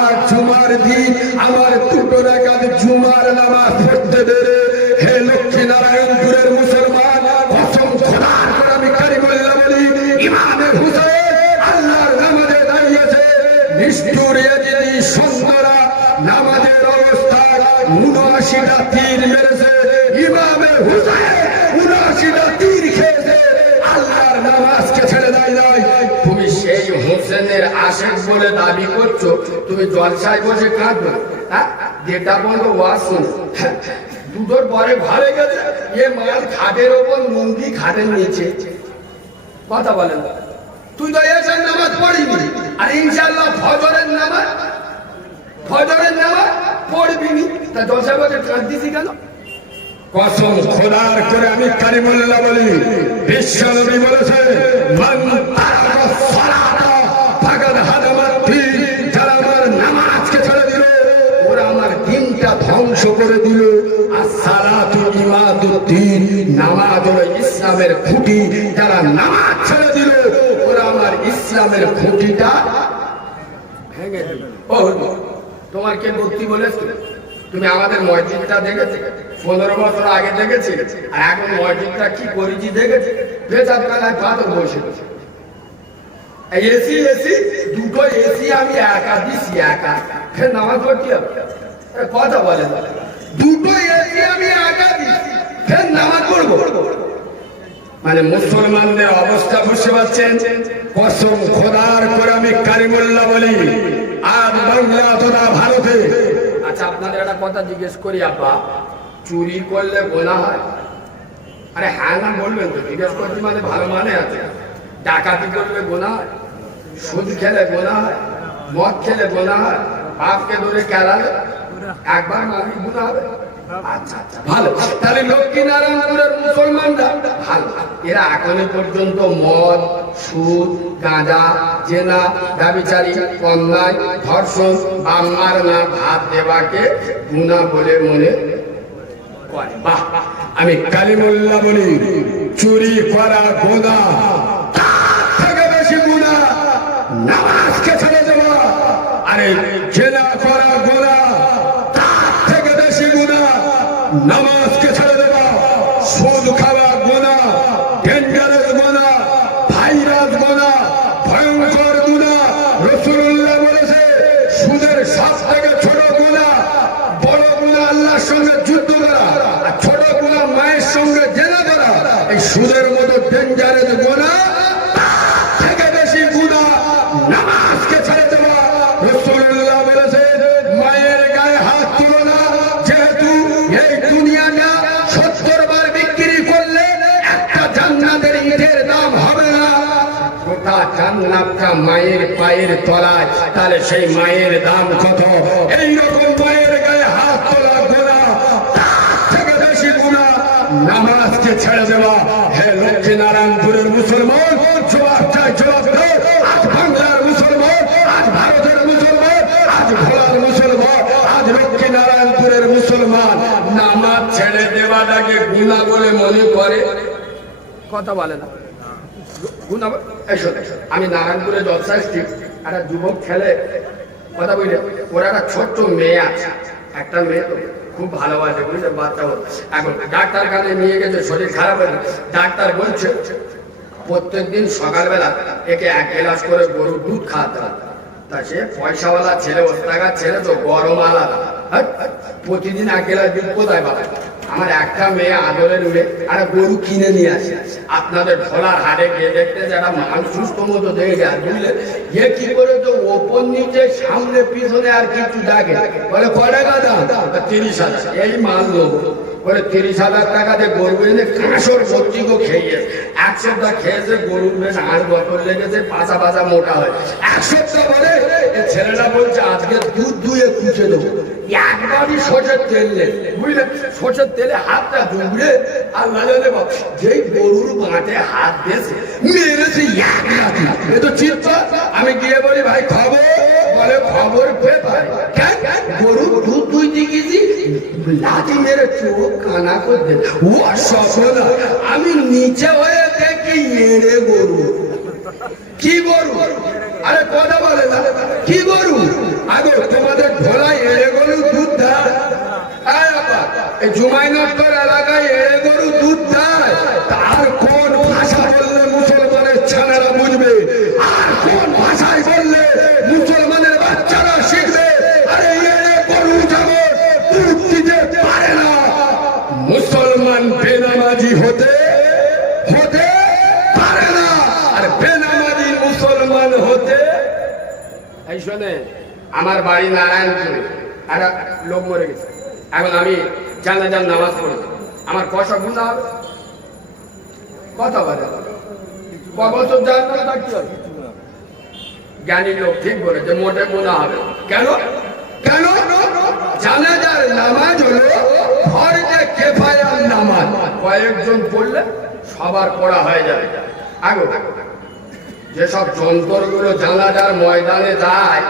আর জুমার দিন আমার দুটো রাকাত জুমার নামাজ পড়তে দেরে। হে লক্ষ্মী নারায়ণপুরের মুসলমান, কসম খোদার করে আমি কারিমুল্লাহ বলি, ইমামে হুসাইন আল্লাহর নামাজে দাঁড়িয়েছে। নিষ্ঠুর ইয়াজিদি সৈন্যরা নামাজের অবস্থায় ৭৯টা তীর মেরেছে, ইমামে হুসাইন ৭৯টা তীর খেয়েছে, আল্লাহর নামাজকে ছেড়ে দেয় নাই। তুমি সেই হোসেনের আশেক বলে দাবি করছো, তুমি জলসায় বসে কাঁদবে? হ্যাঁ, যেটা বলবো ওয়াজ শুনো। দুটোর পরে ঘরে গেছে, এ মাল খাটের ওপর লুঙ্গি খাটের নিচে। কথা বলেন, তুই তো এসে নামাজ পড়িনি, আর ইনশাআল্লাহ ফজরের নামাজ পড়বি নি, তা জলসা বসে কাঁদতিস কেন? কসম খোদার করে আমি কারিমুল্লাহ বলি, বিশ্বনবী বলেছে মান তারাকা সালাতা ফাকাদ হাদামাত দ্বীন, যারা আমার নামাজকে ছেড়ে দিল ওরা আমার দ্বীনটা ধ্বংস করে দিল। as-সালাতু ইমাদুদ্দীন, নামাজ হলো ইসলামের খুঁটি, যারা নামাজ ছেড়ে দিল ওরা আমার ইসলামের খুঁটিটা ভেঙে দিল। ও তোমার কে ভক্তি বলেছে? তুমি আমাদের মসজিদটা দেখেছি 15 বছর আগে দেখেছি, আর এখন মসজিদটা কি করেছি দেখেছি? বেচার বেলায় পাথর বসে এসি এসি দুটো এসি আমি একা দিছি, একা ফের নামাজ পড়তে হবে? কথা বলে দুটো এসি আমি একা দিছি, ফের নামাজ পড়বো? মানে মুসলমানদের অবস্থা বুঝতে পারছেন? কসম খোদার করে আমি কারিমুল্লাহ বলি, আজ বাংলা তথা ভারতে। আচ্ছা আপনাদের একটা কথা জিজ্ঞেস করি আব্বা, চুরি করলে গোনা হয়? আরে হ্যাঁ না বলবেন তো, জিজ্ঞেস করছি মানে ভালো মানে আছে। ডাকাতি করলে গোনা হয়? সুদ খেলে গোনা হয়? মদ খেলে গোনা হয়? বাপকে ধরে কেলালে একবার মালিক গুনাহ হবে? আচ্ছা আচ্ছা ভালো। তাহলে লক্ষ্মীনারায়ণপুরের মুসলমানরা ভালো, এরা এখনো পর্যন্ত মদ, সুদ, গাঁজা, জেনা, ব্যভিচারী, অন্যায়, ধর্ষণ, বাম্মার না ভাত দেওয়াকে গুনাহ বলে মনে করে। বাহ, আমি কালিমুল্লাহ বলি, চুরি করা গুনাহ, তার থেকে বেশি গুনাহ নামাজকে ছেড়ে দেওয়া। আরে জেনা করা গুনাহ, তার থেকে বেশি গুনাহ নামাজকে ছেড়ে দেওয়া। সুদ খাওয়া গুনাহ, ডেঞ্জারাস গুনাহ, ভাইরাস গুনাহ, ভয়ঙ্কর গুনাহ। রাসূলুল্লাহ বলেছে সুদের সব থেকে ছোট গুনাহ, বড় গুনাহ আল্লাহর সঙ্গে যুদ্ধ করা, আর ছোট গুনাহ মায়ের সঙ্গে জেনা করা। এই সুদের মতো ডেঞ্জারাস গুনাহ, তার থেকে বেশি গুনাহ নামাজকে ছেড়ে দেওয়া। রাসূলুল্লাহ বলেছে মায়ের গায়ে হাত তুলো না, যেহেতু এই দুনিয়াটা 70 বার বিক্রি করলে একটা জান্নাতের ইটের দাম হবে না। গোটা জান্নাতটা মায়ের পায়ের তলায়, তাহলে সেই মায়ের দাম কত? এইরকম মায়ের গায়ে হাত তোলা গুনাহ, তার থেকে বেশি গুনাহ নামাজকে ছেড়ে দেওয়া। হে লক্ষ্মীনারায়ণপুরের মুসলমান, জবাব চাই, জবাব দাও। আজ বাংলার মুসলমান, আজ ভারতের মুসলমান, আজ ভোলার মুসলমান, আজ লক্ষ্মীনারায়ণপুরের মুসলমান নামাজ ছেড়ে দেওয়াটাকে গুনাহ বলে মনে করে। কথা বলে না গুনাহ। আমি নারায়ণপুরে জলসা স্ট্রিট একটা যুবক ছেলে কথা বলি, ওরা একটা ছোট্ট মেয়ে আছে, একটা মেয়ে তো খুব ভালোবাসে বুঝলে, বাচ্চা হল। এখন ডাক্তার কাছে নিয়ে গেছে, শরীর খারাপ হয়ে, ডাক্তার বলছে প্রত্যেকদিন সকালবেলা একে 1 গ্লাস করে গরুর দুধ খাওয়াতে হবে। তা সে পয়সাওয়ালা ছেলে, ওস্তাগার ছেলে তো, গরম আলাদা, প্রতিদিন 1 গ্লাস দুধ কোথায় পাবে? আমার একটা মেয়ে, আদরের মেয়ে, একটা গরু কিনে নিয়ে আসে। আপনাদের ভোলার হাটে গিয়ে দেখতে যারা মানুষ সুস্থ মতো দেখে যায় বুঝলে, এ কি করে তো ওপর নিচে সামনে পিছনে আর কিছু দেখে, বলে কয় টাকা দাম? 30,000। এই মাল নেবো বলে 30,000 টাকা দিয়ে গরু এনে কাঁসর সবজিকে খেয়ে 1 সপ্তাহ খেয়েছে, গরুর বেশ আড় বছর লেগেছে, পাঁচা পাঁচা মোটা হয়। 1 সপ্তাহ বলে ছেলেটা বলছে আজকে দুধ দুয়ে কুচে দেবো। একবারই সরষের তেল নেই বুঝলে, সরষের তেলে হাতটা ডুবড়ে আর লালে যেই গরুর বাঁটে হাত দিয়েছে মেরেছে এক রাতি। এ তো চিন্তা। আমি গিয়ে বলি ভাই খবর, বলে খবর পেপার। গরুর দুধ দুইতে গেছি, লাঠি মেরে চোখ কানা করতে। ও সফল। আমি নিচে হয়ে দেখি এড়ে গরু। কি গরু? আরে কথা বলে না, কি গরু? আগে তোমাদের ভোলায় এড়ে গরু দুধ দেয়? এই জুমাইনগর এলাকায় এড়ে গরু দুধ দেয়? তার কোন ভাষা বললে মুসলমানের ছেলেরা বুঝবে? আর কোন ভাষায় বললে মুসলমানের বাচ্চারা শিখবে? আরে এড়ে গরু যেমন দুধ দিতে পারে না, মুসলমান বেনামাজি হতে পারে না, আর বেনামাজি মুসলমান হতে। এই শোনে, আমার বাড়ি নারায়ণপুরে, একটা লোক মরে গেছে। এখন আমি জানাজার নামাজ পড়ি, আমার কষা গুণা হবে? কথা বলে কবছর জানাজা থাকতে হবে? জ্ঞানী লোক ঠিক বলেছে, মোটে গুণা হবে। কেন? জানাজার নামাজ হলো ফরজে কিফায়া কয়েকজন পড়লে সবার পড়া হয়ে যাবে। আগো যেসব যন্ত্রগুলো জানাজার ময়দানে যায়,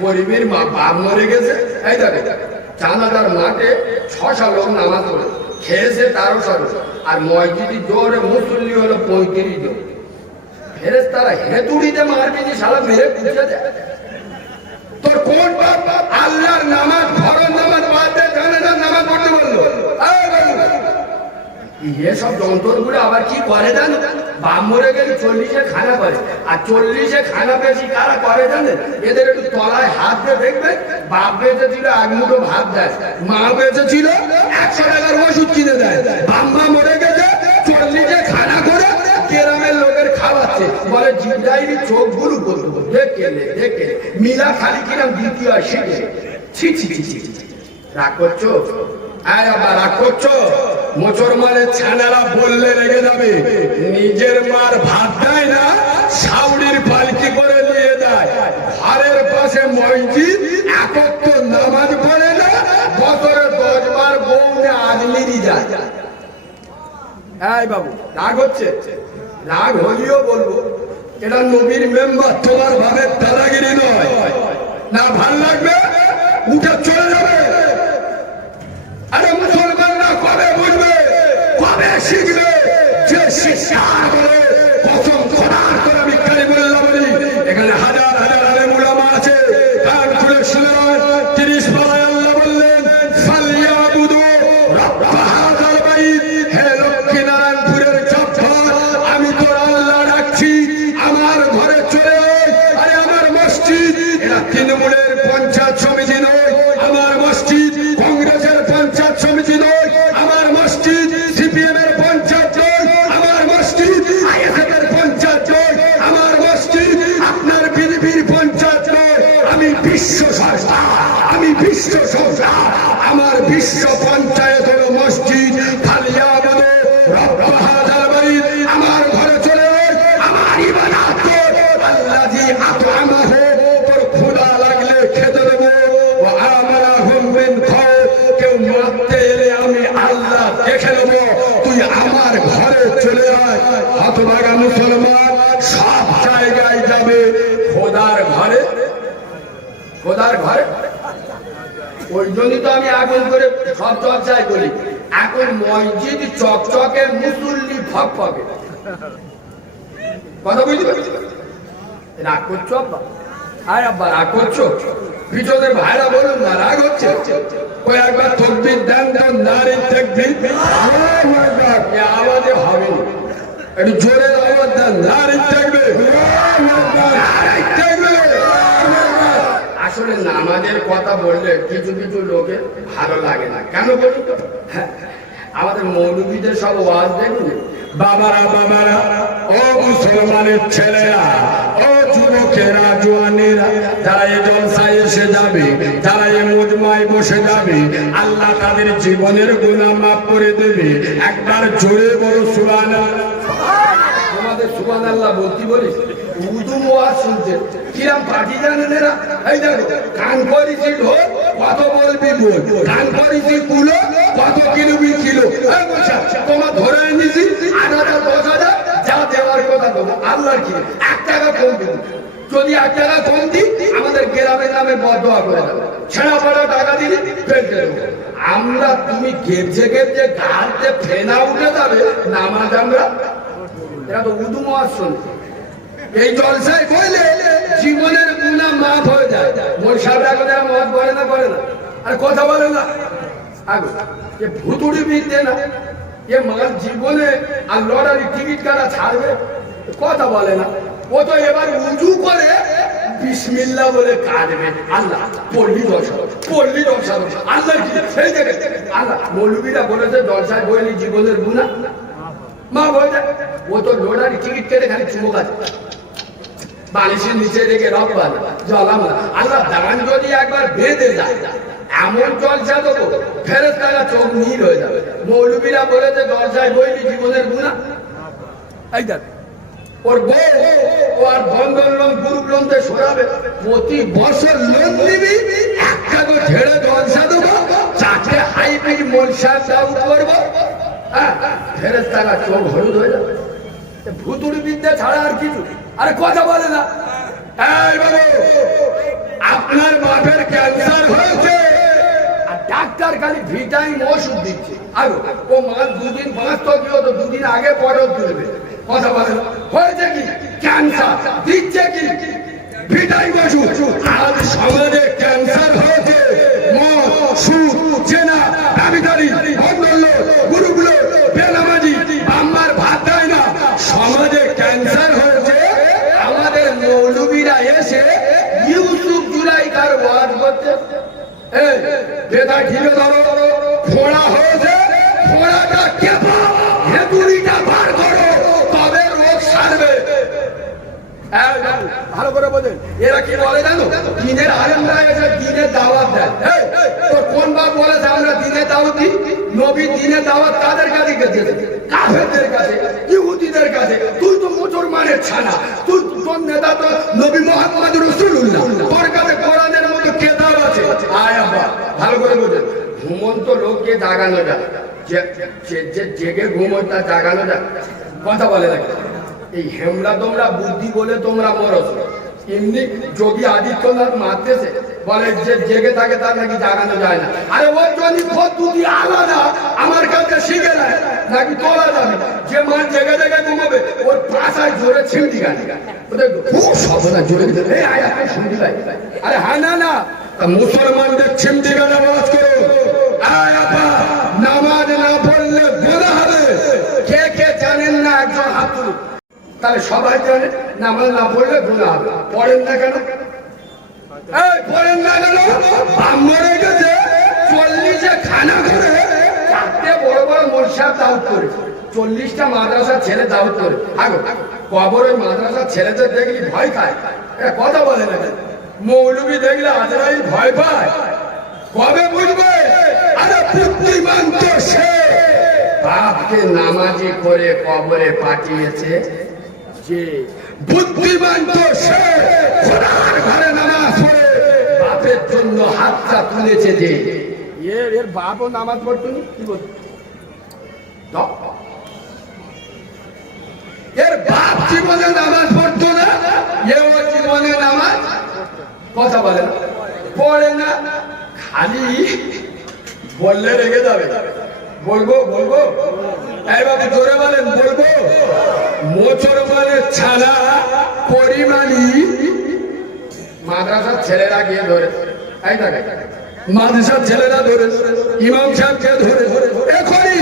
পরিবীর বাপ মরে গেছে, এই দেখো জানাজার মাঠে 600 লোক নামাজ পড়ে, খেয়েছে 1300, আর মসজিদি জোরে মুসল্লি হলো 35 জন। ফেরেশতারা হেতুড়িতে মারপিটি সারা মেরে পুষে দেয়। তোর কোন বাপ আল্লাহর নামাজ, ফরজ নামাজ বাদ দিয়ে জানাজার নামাজ পড়তে বললো? এসব যন্ত্রগুলো আবার কি করে জানো? বাপ মরে গেলে 40-এ খানা করে, আর 40-এ খানা বেশি কারা করে জানেন? এদের একটু তলায় হাত দিয়ে দেখবে, বাপ বেঁচে ছিল 1 মুঠো ভাত দেয়, মা বেঁচে ছিল 100 টাকার ওষুধ কিনে দেয়। বাম্মা মরে গেছে 40-এ খানা করে গ্রামের লোকের খাওয়াচ্ছে, বলে জিব্রাইল চোখগুলো বলবো দেখে মিলা খালি কিরাম দ্বিতীয় শিখে। ছি ছি ছি ছি, রাগ করছো? আবার রাগ করছো? মুসলমানের ছানারা বললে রেগে যাবে। নিজের মার ভাত দেয় না, সাউরির পালকি করে নিয়ে দেয়, ঘরের পাশে মসজিদ, একক নামাজ পড়ে না, বছরে 10 বার বউ নিয়ে আজমিরি যায়। এই বাবু রাগ হচ্ছে? রাগ হলিও বলবো এটা নবীর মেম্বার, তোমার ভাবের দাদাগিরি নয়। না ভাল লাগবে উঠে চলে যাবে। আরে মুসলমানরা কবে বুঝবে, কবে শিখবে যে শিক্ষা করে কসম খোদার করে আমি কালিমুল্লাহ বলি। এখানে হাজার হাজার আলেম উলামা আছে, কান খুলে শুনে 30 পারায় আল্লাহ বললেন ফালিয়াবুদু রাব্ব হাযাল বাইত। হে লক্ষ্মীনারায়ণপুরের জব্বার, আমি তোর আল্লাহ ডাকছি, আমার ঘরে চলে আয়। আরে আমার মসজিদ এটা তৃণমূলের পঞ্চায়েত সমিতি নয়, আমার মসজিদ কংগ্রেসের পঞ্চায়েত সমিতি নয়, আমার মসজিদ সিপিএম এর পঞ্চায়েত নয়, আমার মসজিদ আইএসএফ এর পঞ্চায়েত নয়, আমার মসজিদ আপনার বিজেপির পঞ্চায়েত নয়। আমি বিশ্ব সরকার, আমি বিশ্ব সরকার, আমার বিশ্ব পঞ্চায়েত হলো মসজিদ। ফালিয়াবুদু রাব্ব হাযাল বাইত, আমার ঘরে চলে আয়, আমার ইবাদত কর। আল্লাযী আত'আমাহু, তোর ক্ষুধা লাগলে খেতে দেব, ওয়া আমানাহুম মিন খাউফ, কেউ মারতে এলে আমি আল্লাহ দেখে নেব। তুই আমার ঘরে চলে আয়। হতভাগা মুসলমান সব জায়গায় যাবে, খোদার ঘরে, খোদার ঘরে। ওই জন্যই তো আমি আগুন করে সব চর্চায় বলি, এখন মসজিদ চকচকে, মুসল্লি ফকফকে। কথা বুঝতে পারছি? রাগ করছো আব্বা? আরে আব্বা রাগ করছো? পিছনের ভাইরা বলুন না রাগ হচ্ছে। ওই একবার তকবীর দেন, দেন নারী তাকবীর, আল্লাহু আকবার। এ আওয়াজে হবে না, একটু জোরে আওয়াজ দেন, নারী তাকবীর, আল্লাহু আকবার, নারী তাকবীর। আসলে নামাজের কথা বললে কিছু কিছু লোকের ভালো লাগে না, কেন বলুন তো? আমাদের মৌলবীদের সব ওয়াজ দেখুন, বাবারা বাবারা, ও মুসলমানের ছেলেরা, ও যুবকেরা, জওয়ানেরা, যারা এই জলসায় এসে যাবে, যারা এই মুজমায় বসে যাবে, আল্লাহ তাদের জীবনের গুনাহ মাফ করে দেবে। একবার জোরে বলো সুবহানাল্লাহ। তোমাদের সুবহানাল্লাহ বলতে বলিস, উর্দু ওয়াজ শুনছে কিরাম পার্টি জানেন এরা। এই দেখো, কান করেছি ঢোল, কত বলবি বল, কান করেছি কুলো, কত কিলোবি কিলো। এই বলছে তোমার ধরে নিয়েছি 8,000 10,000, যা দেওয়ার কথা দেবো। আল্লাহ কি 1 টাকা কম দিন, যদি 1 টাকা কম দিই আমাদের গ্রামের নামে বদদোয়া করে দেবো, ছেঁড়া পড়া টাকা দিলে ফেলতে দেবো। আমরা তুমি গেপছে গেপছে গাড়তে ফেনা উঠে যাবে নামাজ। আমরা এরা তো উর্দু ওয়াজ শুনছে, এই জলসায় বললে জীবনের গুনাহ মাফ হয়ে যায়। মোর সাহেবরা কথা মত করে না, করে না, আর কথা বলে না। আগে এ ভুতুড়ি বিদ্যে না, এ মার জীবনে আর লটারি টিকিট কাটা ছাড়বে, কথা বলে না। ও তো এবার উজু করে বিসমিল্লাহ বলে কাঁদবে, আল্লাহ পল্লী দশা, পল্লী দশা, আল্লাহ কি সেই দেখে আল্লাহ। মৌলবীরা বলেছে জলসায় বইলি জীবনের গুনাহ মাফ হয়ে যায়। ও তো লটারি টিকিট কেটে খালি চুমুক আছে, বালিশের নিচে রেখে রব্বানা জলাম আল্লাহ। দান যদি একবার বেঁধে যায়, এমন জলসা দেবো ফেরেশতারা চোখ নীল হয়ে যাবে। মৌলবীরা বলেছে জলসায় বইলি জীবনের গুনাহ। এই দেখ ওর বউ, ও আর বন্ধন লোন, গ্রুপ লোনতে সরাবে, প্রতি বছর লোন দিবি, 1 টাকা ঝেড়ে জলসা দেবো, 4টে হাইব্রিড মনসার দাম করবো, হ্যাঁ ফেরেশতারা চোখ হলুদ হয়ে যাবে। ভুতুড়ি বিদ্যা ছাড়া আর কিছু। আরে কথা বলে না। এই বাবু, আপনার বাপের ক্যান্সার হয়েছে আর ডাক্তার খালি ভিটামিন ওষুধ দিচ্ছে। আর ও মাস 2 দিন 5 তো কি হতো, 2 দিন আগে পরেও তুলবে। কথা বলে না। হয়েছে কি ক্যান্সার, দিচ্ছে কি ভিটামিন ওষুধ। আজ সমাজে ক্যান্সার হয়েছে মদ, সুদ, জেনা, দাবিদারি, ভণ্ডুল, গুরুগুলো, বেনামাজি, আম্মার ভাত দেয় না। সমাজে ক্যান্সার হয়েছে। আমাদের মৌলবীরা এসে ইউসুফ জুলাইকার ওয়াজ করতে, এই বেদা ঢিলে ধরো, ফোড়া হয়েছে, ফোড়াটা কেপো, হেতুড়িটা বার করো, তবে রোগ সারবে। ভালো করে বোঝেন। এরা কি বলে জানো, দিনের আলেমরা এসে দিনের দাওয়াত দেয়। তোর কোন বাপ বলেছে আমরা দিনের দাওয়াত দিই? নবী দিনের দাওয়াত কাদের কাছে গেছে? কাফেরদের কাছে, ইহুদিদের কাছে। তুই তো মুসলমানের ছানা, তুই তোর নেতা তো নবী মুহাম্মদ রাসূলুল্লাহ। তোর কাছে কোরআনের মতো কিতাব আছে। আয় আব্বা ভালো করে বোঝেন। ঘুমন্ত লোককে জাগানো যায়, যে জেগে ঘুমোয় তা জাগানো যায়। কথা বলে না। এই হেমরা তোমরা বুদ্ধি বলে তোমরা মরছ। এমনি যোগী আদিত্যনাথ মারতেছে, বলে যে জেগে থাকে তার নাকি জাগানো যায় না। আরে ওর জন্য পদ্ধতি আলাদা, আমার কাছে শিখে নেয় নাকি তোলা যাবে। যে মার জেগে জেগে ঘুমাবে ওর পাশায় জোরে ছিমটি গাড়ি খুব সবনা জোরে শুনতে পাই। আরে হ্যাঁ না না, মুসলমানদের ছিমটি গান আওয়াজ করো। নামাজ না পড়লে গুনাহ হবে। কে কে জানেন না একজন হাত তুলুন। তাহলে সবাই জানে নামাজ না পড়লে গুনাহ হবে। পড়েন না কেন? এই পড়েন না কেন? মরে গেছে 40-এ খানা করে 4টে বড় বড় মসজিদ দাওয়াত করে, 40টা মাদ্রাসা ছেলে দাওয়াত করে। আগো কবরে মাদ্রাসা ছেলেদের দেখলি ভয় খায়। এটা কথা বলে না। মৌলবী দেখলে আজরাইল ভয় পায়। কবে বুঝবে? আরে বুদ্ধিমান তো সে বাপকে নামাজি করে কবরে পাঠিয়েছে। যে বুদ্ধিমান তো সে খোদার ঘরে নামাজ পড়ে বাপের জন্য হাতটা তুলেছে। যে এর বাপও নামাজ পড়তো না। কি বল, এর বাপ জীবনে নামাজ পড়তো না, এও জীবনে নামাজ কথা বলে না, পড়ে না। খালি বললে রেগে যাবে। বলবো বলবো এইভাবে জোরে বলেন বলবো। মুসলমানের ছানা পরিমাণী মাদ্রাসার ছেলেরা গিয়ে ধরে, এই থাকে মাদ্রাসার ছেলেরা ধরে ইমাম সাহেবকে ধরে এখনই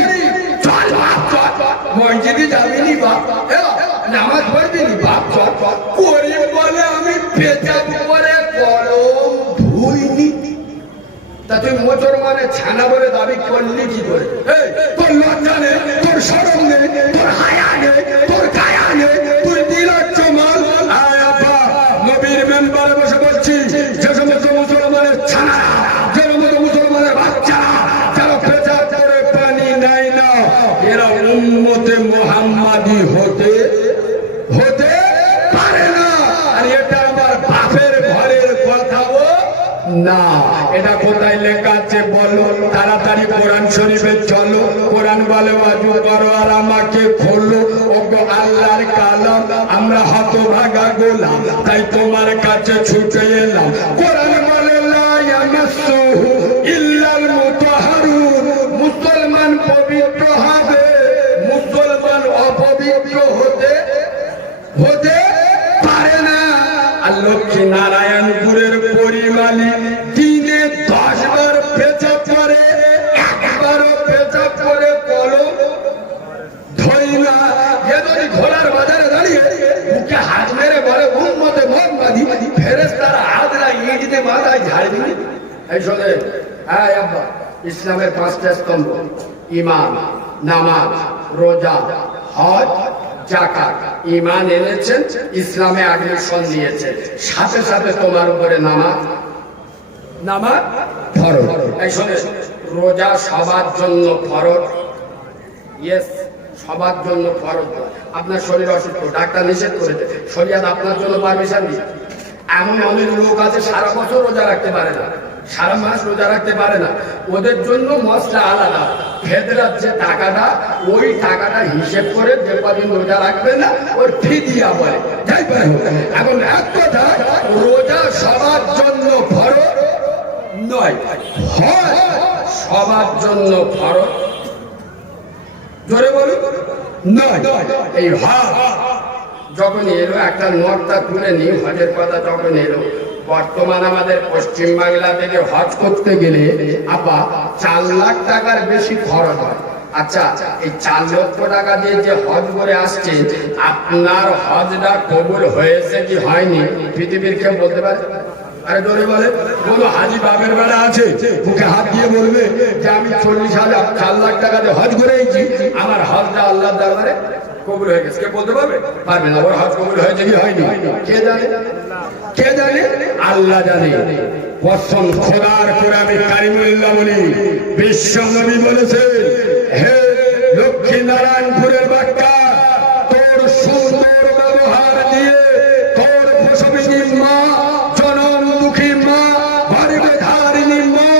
চল বাপ চল, মসজিদে যাবিনি বাপ, নামাজ পড়বি নি বাপ চল। করিম বলে আমি পেঁচাব করে কলম ধুইনি। তা তুই মুসলমানের ছানা বলে দাবি করলি কি করে? তোর লজ্জা নেই, তোর শরম নেই, তোর হায়া নেই, তোর কায়া নেই, তুই দিলাচ্ছ মাল। নবীর মেম্বারে বসে বলছি, যে সমস্ত মুসলমানের ছানা, যে সমস্ত মুসলমানের বাচ্চারা যারা পেঁচা করে পানি নেয় না, এরা উম্মতে মুহাম্মাদি হতে পারে না। আর এটা আমার বাপের ঘরের কথাও না। এটা কোথায় লেখা আছে বলো? তাড়াতাড়ি কোরআন শরীফে চলো। কোরআন বলে ওয়াজু করো আর আমাকে খোলো। ওগো আল্লাহর কালাম, আমরা হতভাগা গোলাম, তাই তোমার কাছে ছুটে এলাম। কোরআন বলে লা ইয়ামাসসুহু ইল্লাল মুতাহহারুন, মুসলমান পবিত্র হবে, মুসলমান অপবিত্র হতে পারে না। আর লক্ষ্মী নারায়ণপুরের পরিমালি দিনে 10 বার পেঁচাব করে, একবারও পেঁচাব করে কলম ধরি না। এ যদি ঘোড়ার বাজারে দাঁড়িয়ে বুকে হাত মেরে বলে উম্মতে মুহাম্মাদি, ফেরেশতারা হাতরা ইট দিয়ে মাথায় ঝাড় দিবে। এই শোনে, হ্যাঁ আব্বা, ইসলামের 5টা স্তম্ভ ঈমান, নামাজ, রোজা, হজ, যাকাত। ঈমান এনেছেন, ইসলামে অ্যাডমিশন নিয়েছেন, সাথে সাথে তোমার উপরে নামাজ ফরজ। এই শোনে, রোজা সবার জন্য ফরজ। ইয়েস, সবার জন্য ফরজ। আপনার শরীর অসুস্থ, ডাক্তার নিষেধ করেছে, শরীয়ত আপনার জন্য পারমিশন দিয়েছে। এমন অনেক লোক আছে সারা বছর রোজা রাখতে পারে না, সারা মাস রোজা রাখতে পারে না, ওদের জন্য মশলা আলাদা। ফেদরার যে টাকাটা, ওই টাকাটা হিসেব করে যে কদিন রোজা রাখবে না ওর ফিদিয়া বলে। যাই পারে হোক। এখন এক কথা, রোজা সবার জন্য ফরজ নয়, হজ সবার জন্য ফরজ, জোরে বলুন, নয়। এই হজ যখন এলো, একটা নোটটা তুলে নি, হজের কথা যখন এলো, বর্তমান আমাদের পশ্চিম বাংলা থেকে হজ করতে গেলে আপা 4 লাখ টাকার বেশি খরচ হয়। আচ্ছা, এই 4 লক্ষ টাকা দিয়ে যে হজ করে আসছে, আপনার হজটা কবুল হয়েছে কি হয়নি পৃথিবীর কেউ বলতে পারে? আরে ধরে বলে, কোন হাজি বাপের বেলা আছে মুখে হাত দিয়ে বলবে যে আমি 4 লাখ টাকা দিয়ে হজ করে এসেছি, আমার হজটা আল্লাহর দরবারে কবুল হয়ে গেছে? কে বলতে পারবে? পারবে না। ওর হজ কবুল হয়েছে কি হয়নি কে জানে? কে জানে? আল্লাহ জানে। কসম খোদার কোরআনে কারিমুল্লাহ বলি, বিশ্ব নবী বলেছে, হে লক্ষ্মী নারায়ণপুরের বাক্কা, তোর সুন্দর ব্যবহার দিয়ে তোর প্রসবিনী মা, জনম দুঃখী মা, গর্ভে ধারিণী মা,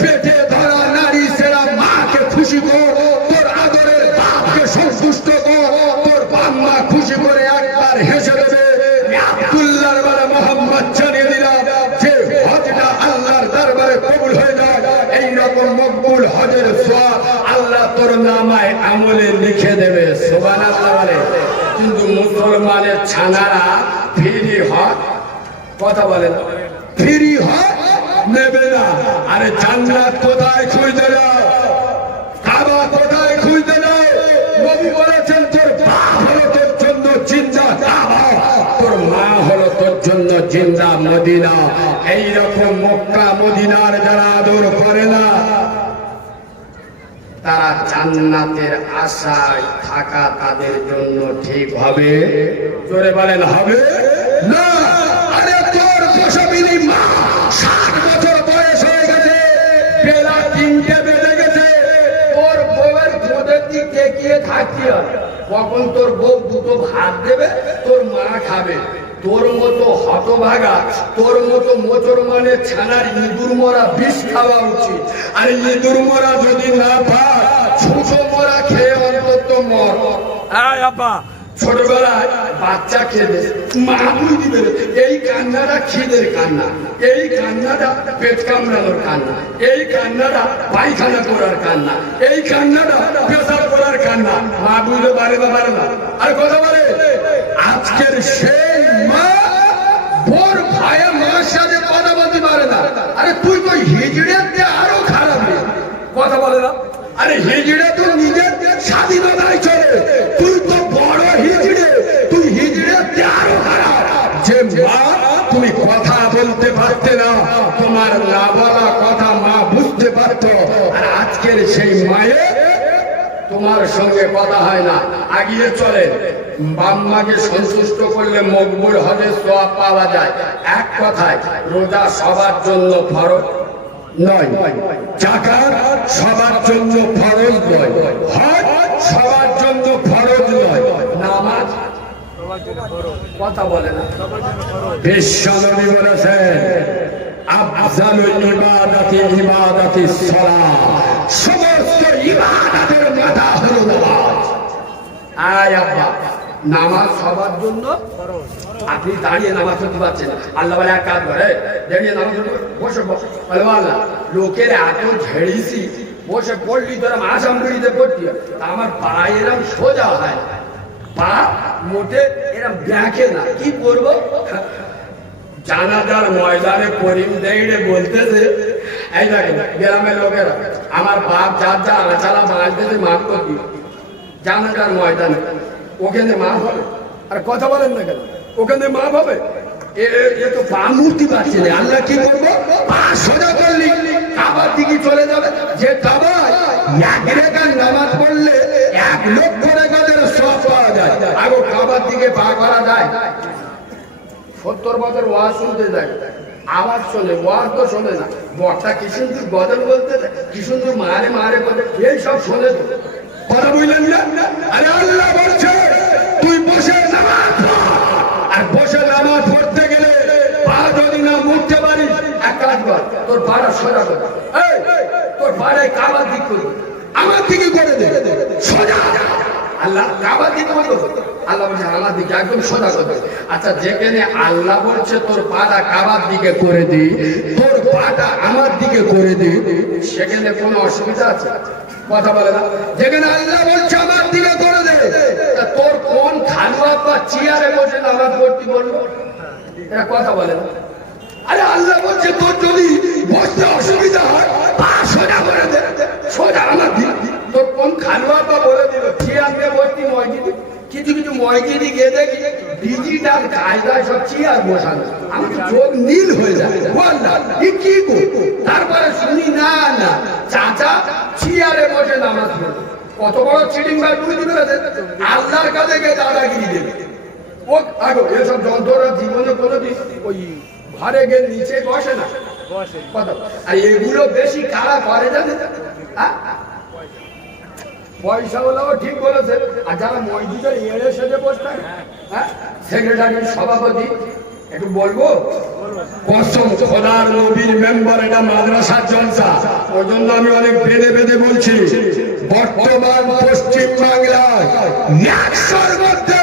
পেটে ধরা নারী সেরা মাকে খুশি কর, তোর আদরের বাপকে সন্তুষ্ট কর, তোর বাপ মা খুশি করে একবার হেসে দেবে। আব্দুল্লাহর বেলা মোহাম্মদ জানিয়ে দিলাম যে হজটা আল্লাহর দরবারে কবুল হয়ে যায়। এইরকম মকবুল হজের সওয়াব আল্লাহ তোর নামায় আমলে লিখে দেবে। সুবহানাল্লাহ বলে। কিন্তু মুসলমানের ছানারা ফ্রি হজ, কথা বলেন, ফ্রি হজ নেবে না। আরে জান্নাত কোথায় খুঁজতে যাও? কাবা কোথায় খুঁজতে যাও? নবী বলেছেন তোর বাপ হলো তোর জন্য জিন্দা কাবা, তোর মা হলো তোর জন্য জিন্দা মদিনা। এইরকম মক্কা মদিনার যারা আদর করে না, তারা জান্নাতের আশায় থাকা তাদের জন্য ঠিক হবে? জোরে বলেন, হবে না। আরে তোর প্রসবিনী মা 60 বছর বয়স হয়ে গেছে, বেলা 3টে বেজে গেছে, তোর বউয়ের দুধের দিক দেখিয়ে থাকতে হবে। কখন তোর বউ দুটো ভাত দেবে, তোর মা খাবে। তোর মতো হতভাগা, তোর মতো মোচর মানে ছানার ইঁদুর মরা বিষ খাওয়া উচিত। আর ইঁদুর মরা যদি না পায়, ছোট মরা খেয়ে অন্তত মর। ছোটবেলায় বাচ্চা খেলে মা বুঝ দিবে, এই কান্নাটা খিদের কান্না, এই কান্নাটা পেট কামড়ানোর কান্না, এই কান্নাটা পায়খানা করার কান্না, এই কান্নাটা পেশাব করার কান্না। মা বুঝতে পারে না, পারে না। আর কথা বলে, আজকের সেই মা বোর ভাইয়া মার সাথে কথা বলতে পারে না। আরে তুই তো হিজড়ে আরো খারাপ, কথা বলে না। আরে হিজড়ে তো নিজের স্বাধীনতায় চলে, তুই তো বড় হিজড়ে, তুই হিজড়ে আরো খারাপ। যে মা তুমি কথা বলতে পারতে না, তোমার না বলা কথা মা বুঝতে পারত, আর আজকের সেই মায়ের তোমার সঙ্গে কথা হয় না, আগিয়ে চলে। বাম্মাকে সন্তুষ্ট করলে মকবুল হজের সওয়াব পাওয়া যায়। এক কথায়, রোজা সবার জন্য ফরজ নয়, যাকাত সবার জন্য ফরজ নয়, হজ সবার জন্য ফরজ নয়, নামাজ কথা বলে না। বিশ্ব নবী বলেছেন, আফজালুল ইবাদাতি ইবাদাতিস সালাহ, সমস্ত ইবাদতের মাথা হলো নামাজ। আয় আব্বা, নামাজ সবার জন্য। আপনি দাঁড়িয়ে নামাজ পড়তে পারছেন, আল্লাহ বলে এক কাজ করে, দাঁড়িয়ে নামাজ বসে বলে আল্লাহ, লোকের এত ঝেড়িছি, বসে পড়লি তোরা আসামগুড়িতে পড়তি, আমার পা এরম সোজা হয়, পা মোটে এরম দেখে না, কি করবো? জানাজার ময়দানে করিম দেইড়ে বলতেছে, এই দেখেন গ্রামের লোকেরা, আমার বাপ যার যা আচারা বাঁচতেছে মাফ করে দিও। জানাজার ময়দানে ওখানে মাফ হবে? আর কথা বলেন না কেন? ওখানে মাফ হবে? এ তো পা মুক্তি পাচ্ছে না। আল্লাহ কি করবো? পা সোজা করলি কাবার দিকে চলে যাবে। যে কাবায় 1 রেখার নামাজ পড়লে 1 লক্ষ রেখাতের সওয়াব পাওয়া যায়। আগে কাবার দিকে পা করা যায়? 70 বছর ওয়াজ শুনতে যায়, আওয়াজ শোনে, ওয়াজ তো শোনে না। বক্তা কি সুন্দর গজল বলতে, কি সুন্দর মারে মারে বলতে, এই সব শোনে তো। কথা বললেন না? আরে আল্লাহ বলছে তুই বসে নামাজ পড়, আর বসে নামাজ পড়তে গেলে পা যদি না মুড়তে পারিস, এক কাজ কর, তোর পাটা সোজা কর। এই তোর পাড়ায় কাবার দিক করে আমার দিকে করে দে সোজা আল্লাহ কাবার দিক করবো আল্লাহ বলছে আমার দিকে একদম সোজা করবে আচ্ছা যেখানে আল্লাহ বলছে তোর পাটা কাবার দিকে করে দি তোর পাটা আমার দিকে করে দি সেখানে কোনো অসুবিধা আছে কথা বলে না যেখানে আল্লাহ বলছে আমার দিকে করে দে তা তোর কোন খালুয়া বা চেয়ারে বসে নামাজ পড়তে বললো এটা কথা বলে না আরে আল্লাহ বলছে তোর যদি বসতে অসুবিধা হয় পা সোজা করে দে সোজা আমার দিকে তোর কোন খালুয়া বা বলে দিল চেয়ার নিয়ে বসতি মসজিদে কিছু কিছু মসজিদে গিয়ে দেখি ডিজিটাল কায়দায় সব চেয়ার বসানো আমি চোখ নীল হয়ে যায় বললাম এ কি গো তারপরে শুনি না না চাচা চেয়ারে বসে নামাজ পড়ে কত বড় চিটিং বার বুঝতে পেরেছে আল্লাহর কাছে গিয়ে দাদাগিরি দেবে ও আগো এসব যন্ত্ররা জীবনে কোনোদিন ওই ঘরে গিয়ে নিচে বসে না কথা আর এগুলো বেশি কারা করে জানে হ্যাঁ পয়সা হলেও ঠিক বলেছে আর যারা মসজিদের এড়ে সেজে বসে থাকে হ্যাঁ সেক্রেটারি সভাপতি একটু বলবো কসম খোদার নবীর মেম্বার এটা মাদ্রাসার জলসা ওই জন্য আমি অনেক বেঁধে বেঁধে বলছি বর্তমান পশ্চিম বাংলায় 100-র মধ্যে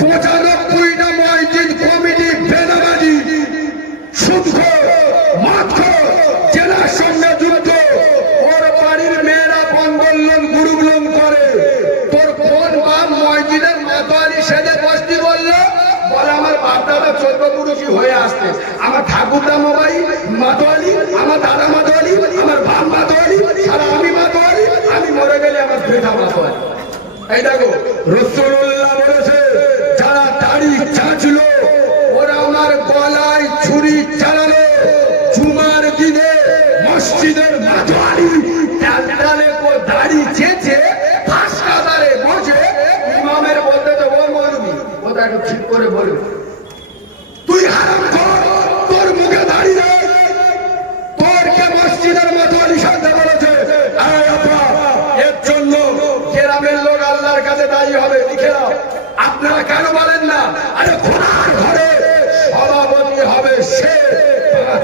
95টা মসজিদ কমিটি বেনামাজি সুদখোর মাতখোর জেলার সঙ্গে যুক্ত ওর বাড়ির মেয়েরা বন্ধন গ্রুপ লোন করে তোর কোন বাপ মসজিদের মাতোয়ারি সেজে বসতি বললো বলে আমার বাপ দাদা 14 পুরুষই হয়ে আসছে আমার ঠাকুরদা মোবাই মাতোয়ারি আমার দাদা মাতোয়ারি আমার বাপ মাতোয়ারি সারা আমি মাতোয়ারি আমি মরে গেলে আমার বেটা মাতোয়ারি এই দেখো রাসূলুল্লাহ বলেছে যারা দাড়ি চাঁচলো ওরা আমার গলায় ছুরি চালালো জুমার দিনে মসজিদের মাতোয়ারি ডালে কো দাড়ি চেঁচে হাসপাতালে বসে ইমামের বলতে তো ও মরবি ওটা একটু ঠিক করে বলবি তুই হারাম কর তোর মুখে দাঁড়িয়ে তোর কে মসজিদের মাতোয়ারি শান্তি বলেছে এর জন্য গ্রামের লোক আল্লাহর কাছে দাঁড়িয়ে হবে লিখে দাও আপনারা কেন বলেন না আরে খোদার ঘরে সভাপতি হবে সে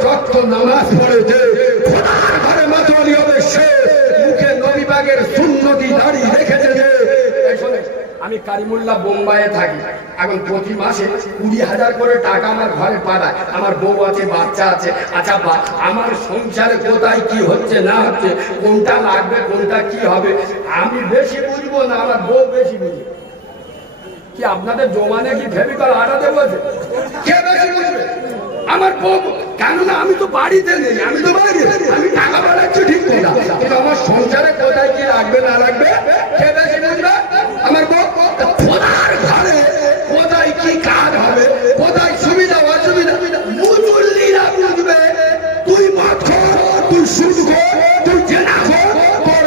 যত নামাজ পড়েছে খোদার ঘরে মাতোয়ারি হবে সে মুখে নবী পাকের সুন্নতি দাঁড়িয়ে রেখেছে যে আমি কারিমুল্লাহ বোম্বাইয়ে থাকি এখন প্রতি মাসে 20,000 করে টাকা আমার ঘরে পাঠায় আমার বউ আছে বাচ্চা আছে আচ্ছা আমার সংসারে কোথায় কি হচ্ছে না হচ্ছে কোনটা লাগবে কোনটা কি হবে আমি বেশি বুঝবো না আমার বউ বেশি বুঝবে কি আপনাদের জমানে কি ফেবিকল আটাতে বলছে কে বেশি বুঝবে আমার বউ কেননা আমি তো বাড়িতে নেই আমি তো বাইরে আমি টাকা পাঠাচ্ছি ঠিক কথা কিন্তু আমার সংসারে কোথায় কি লাগবে না লাগবে কে বেশি বুঝবে আমার বউ খোদার ঘরে কোথায় কি কাজ হবে কোথায় সুবিধা অসুবিধা মুজুল্লিরা বুঝবে তুই মদ খোর তুই সুদ খোর তুই জেনা খোর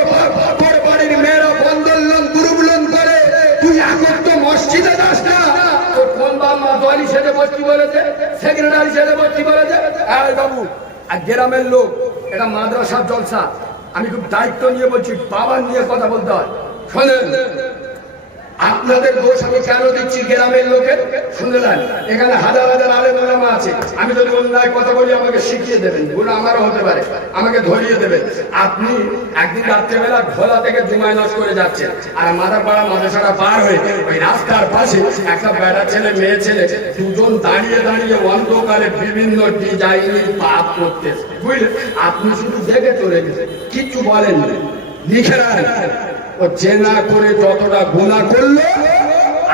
তোর বাড়ির মেয়েরা বন্ধন লোন গ্রুপ লোন করে তুই এখন তো মসজিদে যাস না তোর কোন বাপ মাতোয়ারি সেজে বসতি বলেছে সেক্রেটারি সেজে বসতি বলেছে এই বাবু আর গ্রামের লোক এটা মাদ্রাসার জলসা আমি খুব দায়িত্ব নিয়ে বলছি বাবা নিয়ে কথা বলতে হয় শোনেন আপনাদের দোষ আমি কেন দিচ্ছি গ্রামের লোকের শুনলেন এখানে হাজার হাজার আলেম ওলামা আছে আমি যদি অন্যায় কথা বলি আমাকে শিখিয়ে দেবেন ভুল আমারও হতে পারে আমাকে ধরিয়ে দেবেন আপনি একদিন রাত্রেবেলা ভোলা থেকে জুমাইনস করে যাচ্ছেন আর মাদারপাড়া মাদ্রাসাটা পার হয়ে ওই রাস্তার পাশে একটা বেড়া ছেলে মেয়ে ছেলে দুজন দাঁড়িয়ে দাঁড়িয়ে অন্ধকারে বিভিন্ন ডিজাইনে পাপ করতেছে বুঝলেন আপনি শুধু দেখে চলে গেছেন কিচ্ছু বলেন লিখে রাখেন ও জেনা করে যতটা গুনাহ করলো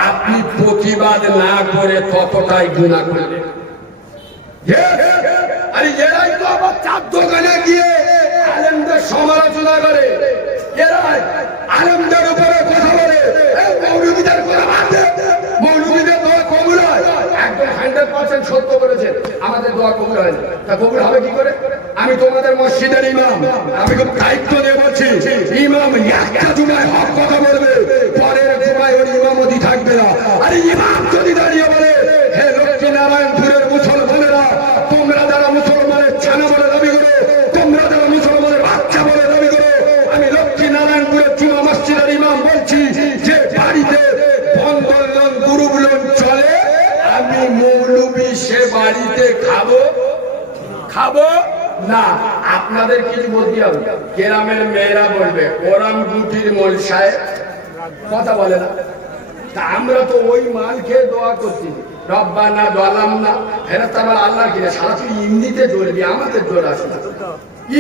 আপনি প্রতিবাদ না করে ততটাই গুনাহ করলেন আরে এরাই তো আবার চার দোকানে গিয়ে আলেমদের সমালোচনা করে এরাই আলেমদের উপরে কথা বলে মৌলবীদের কথা বাদ দে মৌলবীদের দোয়া কবুল হয় একদম 100% সত্য করেছেন আমাদের দোয়া কবুল হয় তা কবুল হবে কি করে আমি তোমাদের মসজিদের ইমাম আমি খুব দায়িত্ব দিয়ে বলছি ইমাম একটা জুমায় হক কথা বলবে পরের জুমায় ওর ইমামতি থাকবে না আরে ইমাম যদি দাঁড়িয়ে বলে হে লক্ষ্মী নারায়ণপুরের মুসলমানেরা তোমরা যারা মুসলমানের ছানা বলে দাবি করো তোমরা যারা মুসলমানের বাচ্চা বলে দাবি করো আমি লক্ষ্মী নারায়ণপুরের জুমা মসজিদের ইমাম বলছি যে বাড়িতে বন্ধন লোন গ্রুপ লোন চলে আমি মৌলবী সে বাড়িতে খাবো না, আপনাদের কিছু বলতে হবে। গ্রামের মেয়েরা বলবে ওরাম গুটির মোল সাহেব, কথা বলে না। তা আমরা তো ওই মাল খেয়ে দোয়া করছি, রব্বানা দলামনা ফেরত আমার আল্লাহ কিনে সারা তুই এমনিতে জ্বলবি, আমাদের জোর আসে না।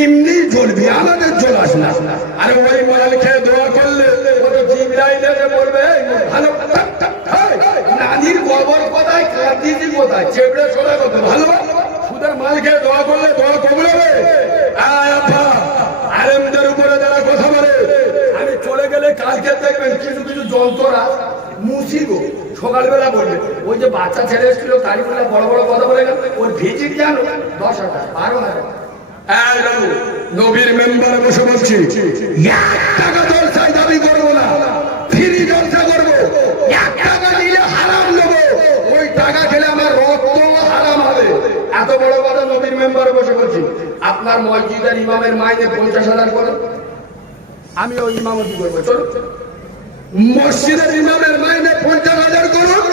এমনি জ্বলবি, আমাদের জল আসে না। আরে ওই মাল খেয়ে দোয়া করলে ও তো জিবরাইল এসে বলবে এই ভালো নানির কবর কোথায়, কাঁদিজি কোথায়, চেপড়ে শোনা কত ভালো। সুদের মাল খেয়ে দোয়া করলে দোয়া কবুল হবে। আলেমদের উপরে যারা কথা বলে, আমি চলে গেলে কালকে দেখবেন কিছু কিছু যন্ত্ররা মুসিগো সকালবেলা বলবে ওই যে বাচ্চা ছেলে এসেছিল কারিগুলা বড় বড় কথা বলে গেল, ওর ভিজিট জানো 10,000 12,000। নবীর মেম্বারে বসে বলছি 1 টাকা জলসায় দাবি করবো না, ফ্রি জলসা করবো। 1 টাকা নিলে হারাম নেবো, ওই টাকা খেলে আমার রক্ত হারাম হবে। এত বড় কথা নবীর মেম্বারে বসে বলছি। আপনার মসজিদের ইমামের মাইনে 50,000 করেন, আমি ওই ইমামতি করবো, চলো। মসজিদের ইমামের মাইনে 50,000 করুন,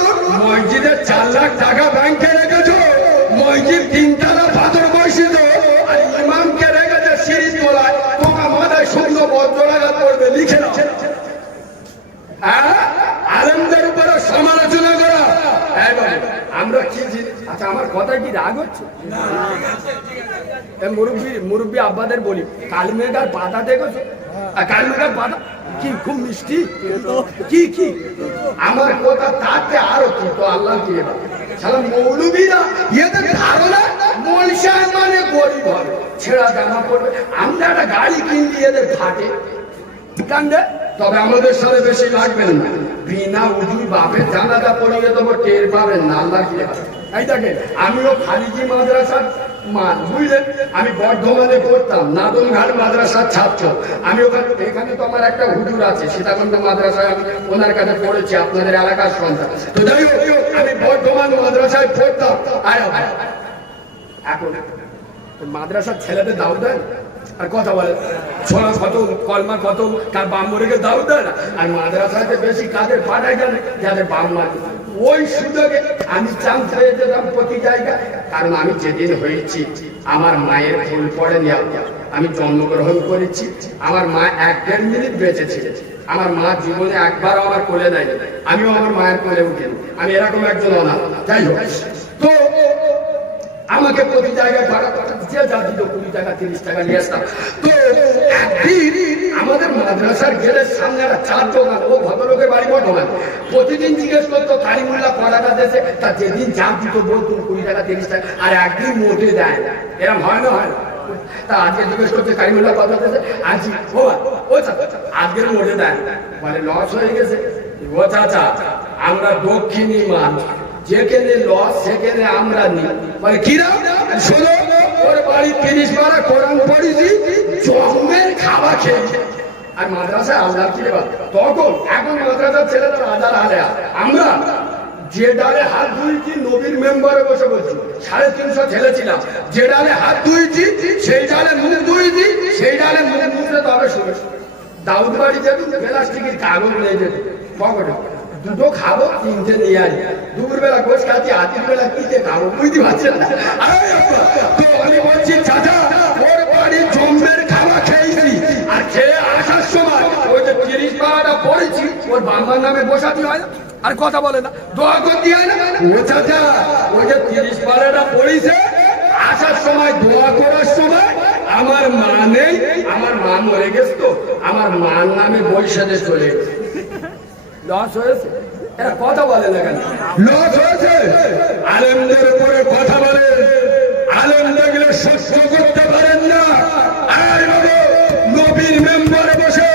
মসজিদের 4 লাখ টাকা ব্যাংকে রেখেছো, মসজিদ 3 তলা পাথর বসিত, আর ইমামকে রেখেছে সিঁড়ি তোলায়, তোমার মাথায় শূন্য বজ্রাঘাত করবে, লিখে নাও। আলেমদের উপরে সমালোচনা করা। আমরা কি আচ্ছা, আমার কথা কি রাগ হচ্ছে? মুরব্বী আব্বাদের বলি কালমেঘার পাতা দেখেছো? কালমেঘার পাতা কি খুব মিষ্টি, কি কি আমার কথা তাতে আরো কি তো আল্লাহ দিয়ে সারা মৌলবীরা এদের ধারণা মনসা মানে গরিব হবে, ছেঁড়া জামা পড়বে। আমরা একটা গাড়ি কিনলি এদের ফাটে কান্দে, তবে আমাদের সাথে বেশি লাগবেন না। বিনা উজুই বাপের জানাজা পড়িয়ে দেবো, টের পাবেন না আল্লাহ দিয়ে। এই দেখেন আমিও খালিজি মাদ্রাসার মান, বুঝলেন? আমি বর্ধমানে পড়তাম, নাদনঘাট মাদ্রাসার ছাত্র। আমি এখানে তো আমার একটা হুজুর আছে সীতাকুণ্ড মাদ্রাসায়, আমি ওনার কাছে পড়েছি, আপনাদের এলাকার সন্তান। তো যাই হোক, আমি বর্ধমান মাদ্রাসায় পড়তাম। এখন মাদ্রাসার ছেলেদের দাও দেন আর কথা বলে ছোলা কত, কলমা কত, কার বাম মরেকে দাও দেয় না। আর মাদ্রাসাতে বেশি কাদের পাঠায় জানে, যাদের বাম মারে। ওই সুযোগে আমি চান্স পেয়ে যেতাম প্রতি জায়গায়, কারণ আমি যেদিন হয়েছি আমার মায়ের ফুল পড়েনি। আমি জন্মগ্রহণ করেছি, আমার মা 1-1.5 মিনিট বেঁচেছিল। আমার মা জীবনে একবারও আমার কোলে নেয়, আমিও আমার মায়ের কোলে উঠিনি। আমি এরকম একজন অনাথ। যাই হোক, তো আমাকে প্রতি জায়গায় ভাড়া যে যা দিত 20 টাকা 30 টাকা নিয়ে আসতাম। তো একদিন আমাদের মাদ্রাসার গেলের সামনে একটা চার দোকান, ও ভদ্রলোকের বাড়ি বর্ধমান। প্রতিদিন জিজ্ঞেস করতো কারিমুল্লাহ কড়াটা দেশে, তা যেদিন যা দিত বলতো 20 টাকা 30 টাকা, আর একদিন মোটে দেয় না। এরকম হয় না, হয় না? তা আজকে জিজ্ঞেস করছে কারিমুল্লাহ কত দেশে, আজ ও আজকের মোটে দেয়, মানে লস হয়ে গেছে। ও চাচা, আমরা দক্ষিণী মান, যেখানে লস সেখানে আমরা নিই। মানে কিরা শোনো, ওর বাড়ি 30 পারা কোরআন পড়েছি, জন্মের খাওয়া খেয়েছে। আর মাদ্রাসায় আল্লাহ কি তখন, এখন মাদ্রাসার ছেলেরা আজার হালে। আমরা যে ডালে হাত ধুয়েছি নবীর মেম্বারে বসে বলছি, 350 ছেলে ছিলাম, যে ডালে হাত ধুয়েছি সেই ডালে মুখ ধুয়েছি, সেই ডালে মুখ মুখে তবে শুনে দাউদ বাড়ি যেত, প্লাস্টিকের কাগজ নিয়ে যেত পকেটে, দুটো খাবো 3টে নিয়ে আসি। দুপুরবেলা গোস খাচ্ছি, হাতির বেলা কিতে খাবো বুঝতে পারছেন না। তো আমি বলছি চাচা, ওর বাড়ি জম্মের খাওয়া খেয়েছি, আর খেয়ে আসার সময় ওই যে 30 পারাটা পড়েছি, ওর বাবার নামে বসাতে হয় না, আর কথা বলে না, দোয়া করতে হয় না। ও চাচা, ওই যে 30 পারাটা পড়েছে, আসার সময় দোয়া করার সময় আমার মা নেই, আমার মা মরে গেছে, তো আমার মার নামে বৈশাখে চলে গেছে। লস হয়েছে, এরা কথা বলে না কেন? লস হয়েছে। আলেমদের উপরে কথা বলে, আলেম দেখলে সহ্য করতে পারেন না। নবীর মেম্বারে বসে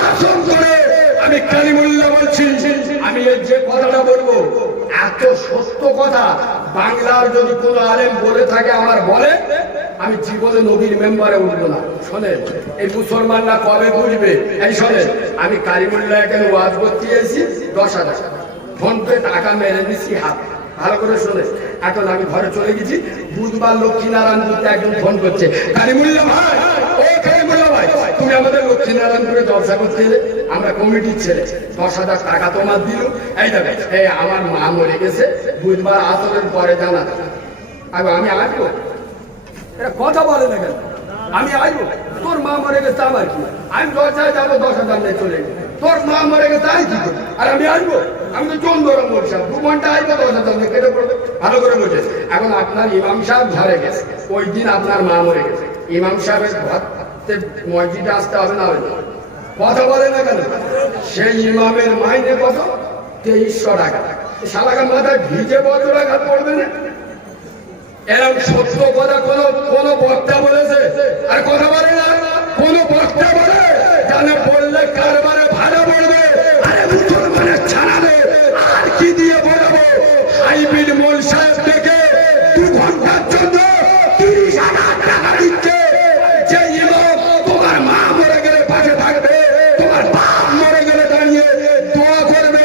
শাসন করে আমি কালিমুল্লাহ বলছি, আমি এর যে কথাটা বলবো এত সত্য কথা, বাংলার যদি কোনো আলেম বলে থাকে আমার বলে, আমি জীবনে নবীর মেম্বারে উঠবো না। শোনেন, এই মুসলমানরা কবে বুঝবে? এই শোনেন, আমি কালিমুল্লাহ এখানে ওয়াজ করতে এসেছি, 10,000 ফোন পে টাকা মেরে দিচ্ছি হাত, ভালো করে শোনে। এখন আমি ঘরে চলে গেছি, বুধবার লক্ষ্মীনারায়ণপুরতে একজন ফোন করছে, কালিমুল্লাহ ভাই, ও কালিমুল্লাহ ভাই, তুমি আমাদের লক্ষ্মীনারায়ণপুরে জলসা করতে এলে, আমরা কমিটির ছেলে, 10,000 টাকা তোমার দিল। এই দেখো, এই আমার মা মরে গেছে, বুধবার আসরের পরে জানা। আমি আসবো, এটা কথা বলে না কেন? আমি আসবো, তোর মা মরে গেছে আমার কি, আমি দশটায় যাবো 10,000 নিয়ে চলে যাবো, তোর মা মরে গেছে আমি কি করবো? আর আমি আসবো, আমি তো চন্দর মোরসাদ 2 ঘন্টা আসবো 10,000 নিয়ে কেটে পড়বে। ভালো করে বলছে। এখন আপনার ইমাম সাহেব ঘরে গেছে, ওই দিন আপনার মা মরে গেছে, ইমাম সাহেবের ঘর মসজিদে আসতে হবে না? হবে না? কথা বলে না কেন? সেই ইমামের মাইনে কত? 2300 টাকা। শালাকে মাথায় ভিজে বজ্রাঘাত পড়বে না? এরকম সত্য কথা কোন বক্তা বলেছে? আর কথা বলে না কোন বক্তা বলে? জানে বললে কারবারে ভাড়া পড়বে। আরে মুসলমানের ছাড়ালে আর কি দিয়ে বলবো? হাইবিন মোল সাহেব থেকে 2 ঘন্টার জন্য 30,000 টাকা দিচ্ছে। যে ইমাম তোমার মা মরে গেলে পাশে থাকবে, তোমার বাপ মরে গেলে দাঁড়িয়ে দোয়া করবে,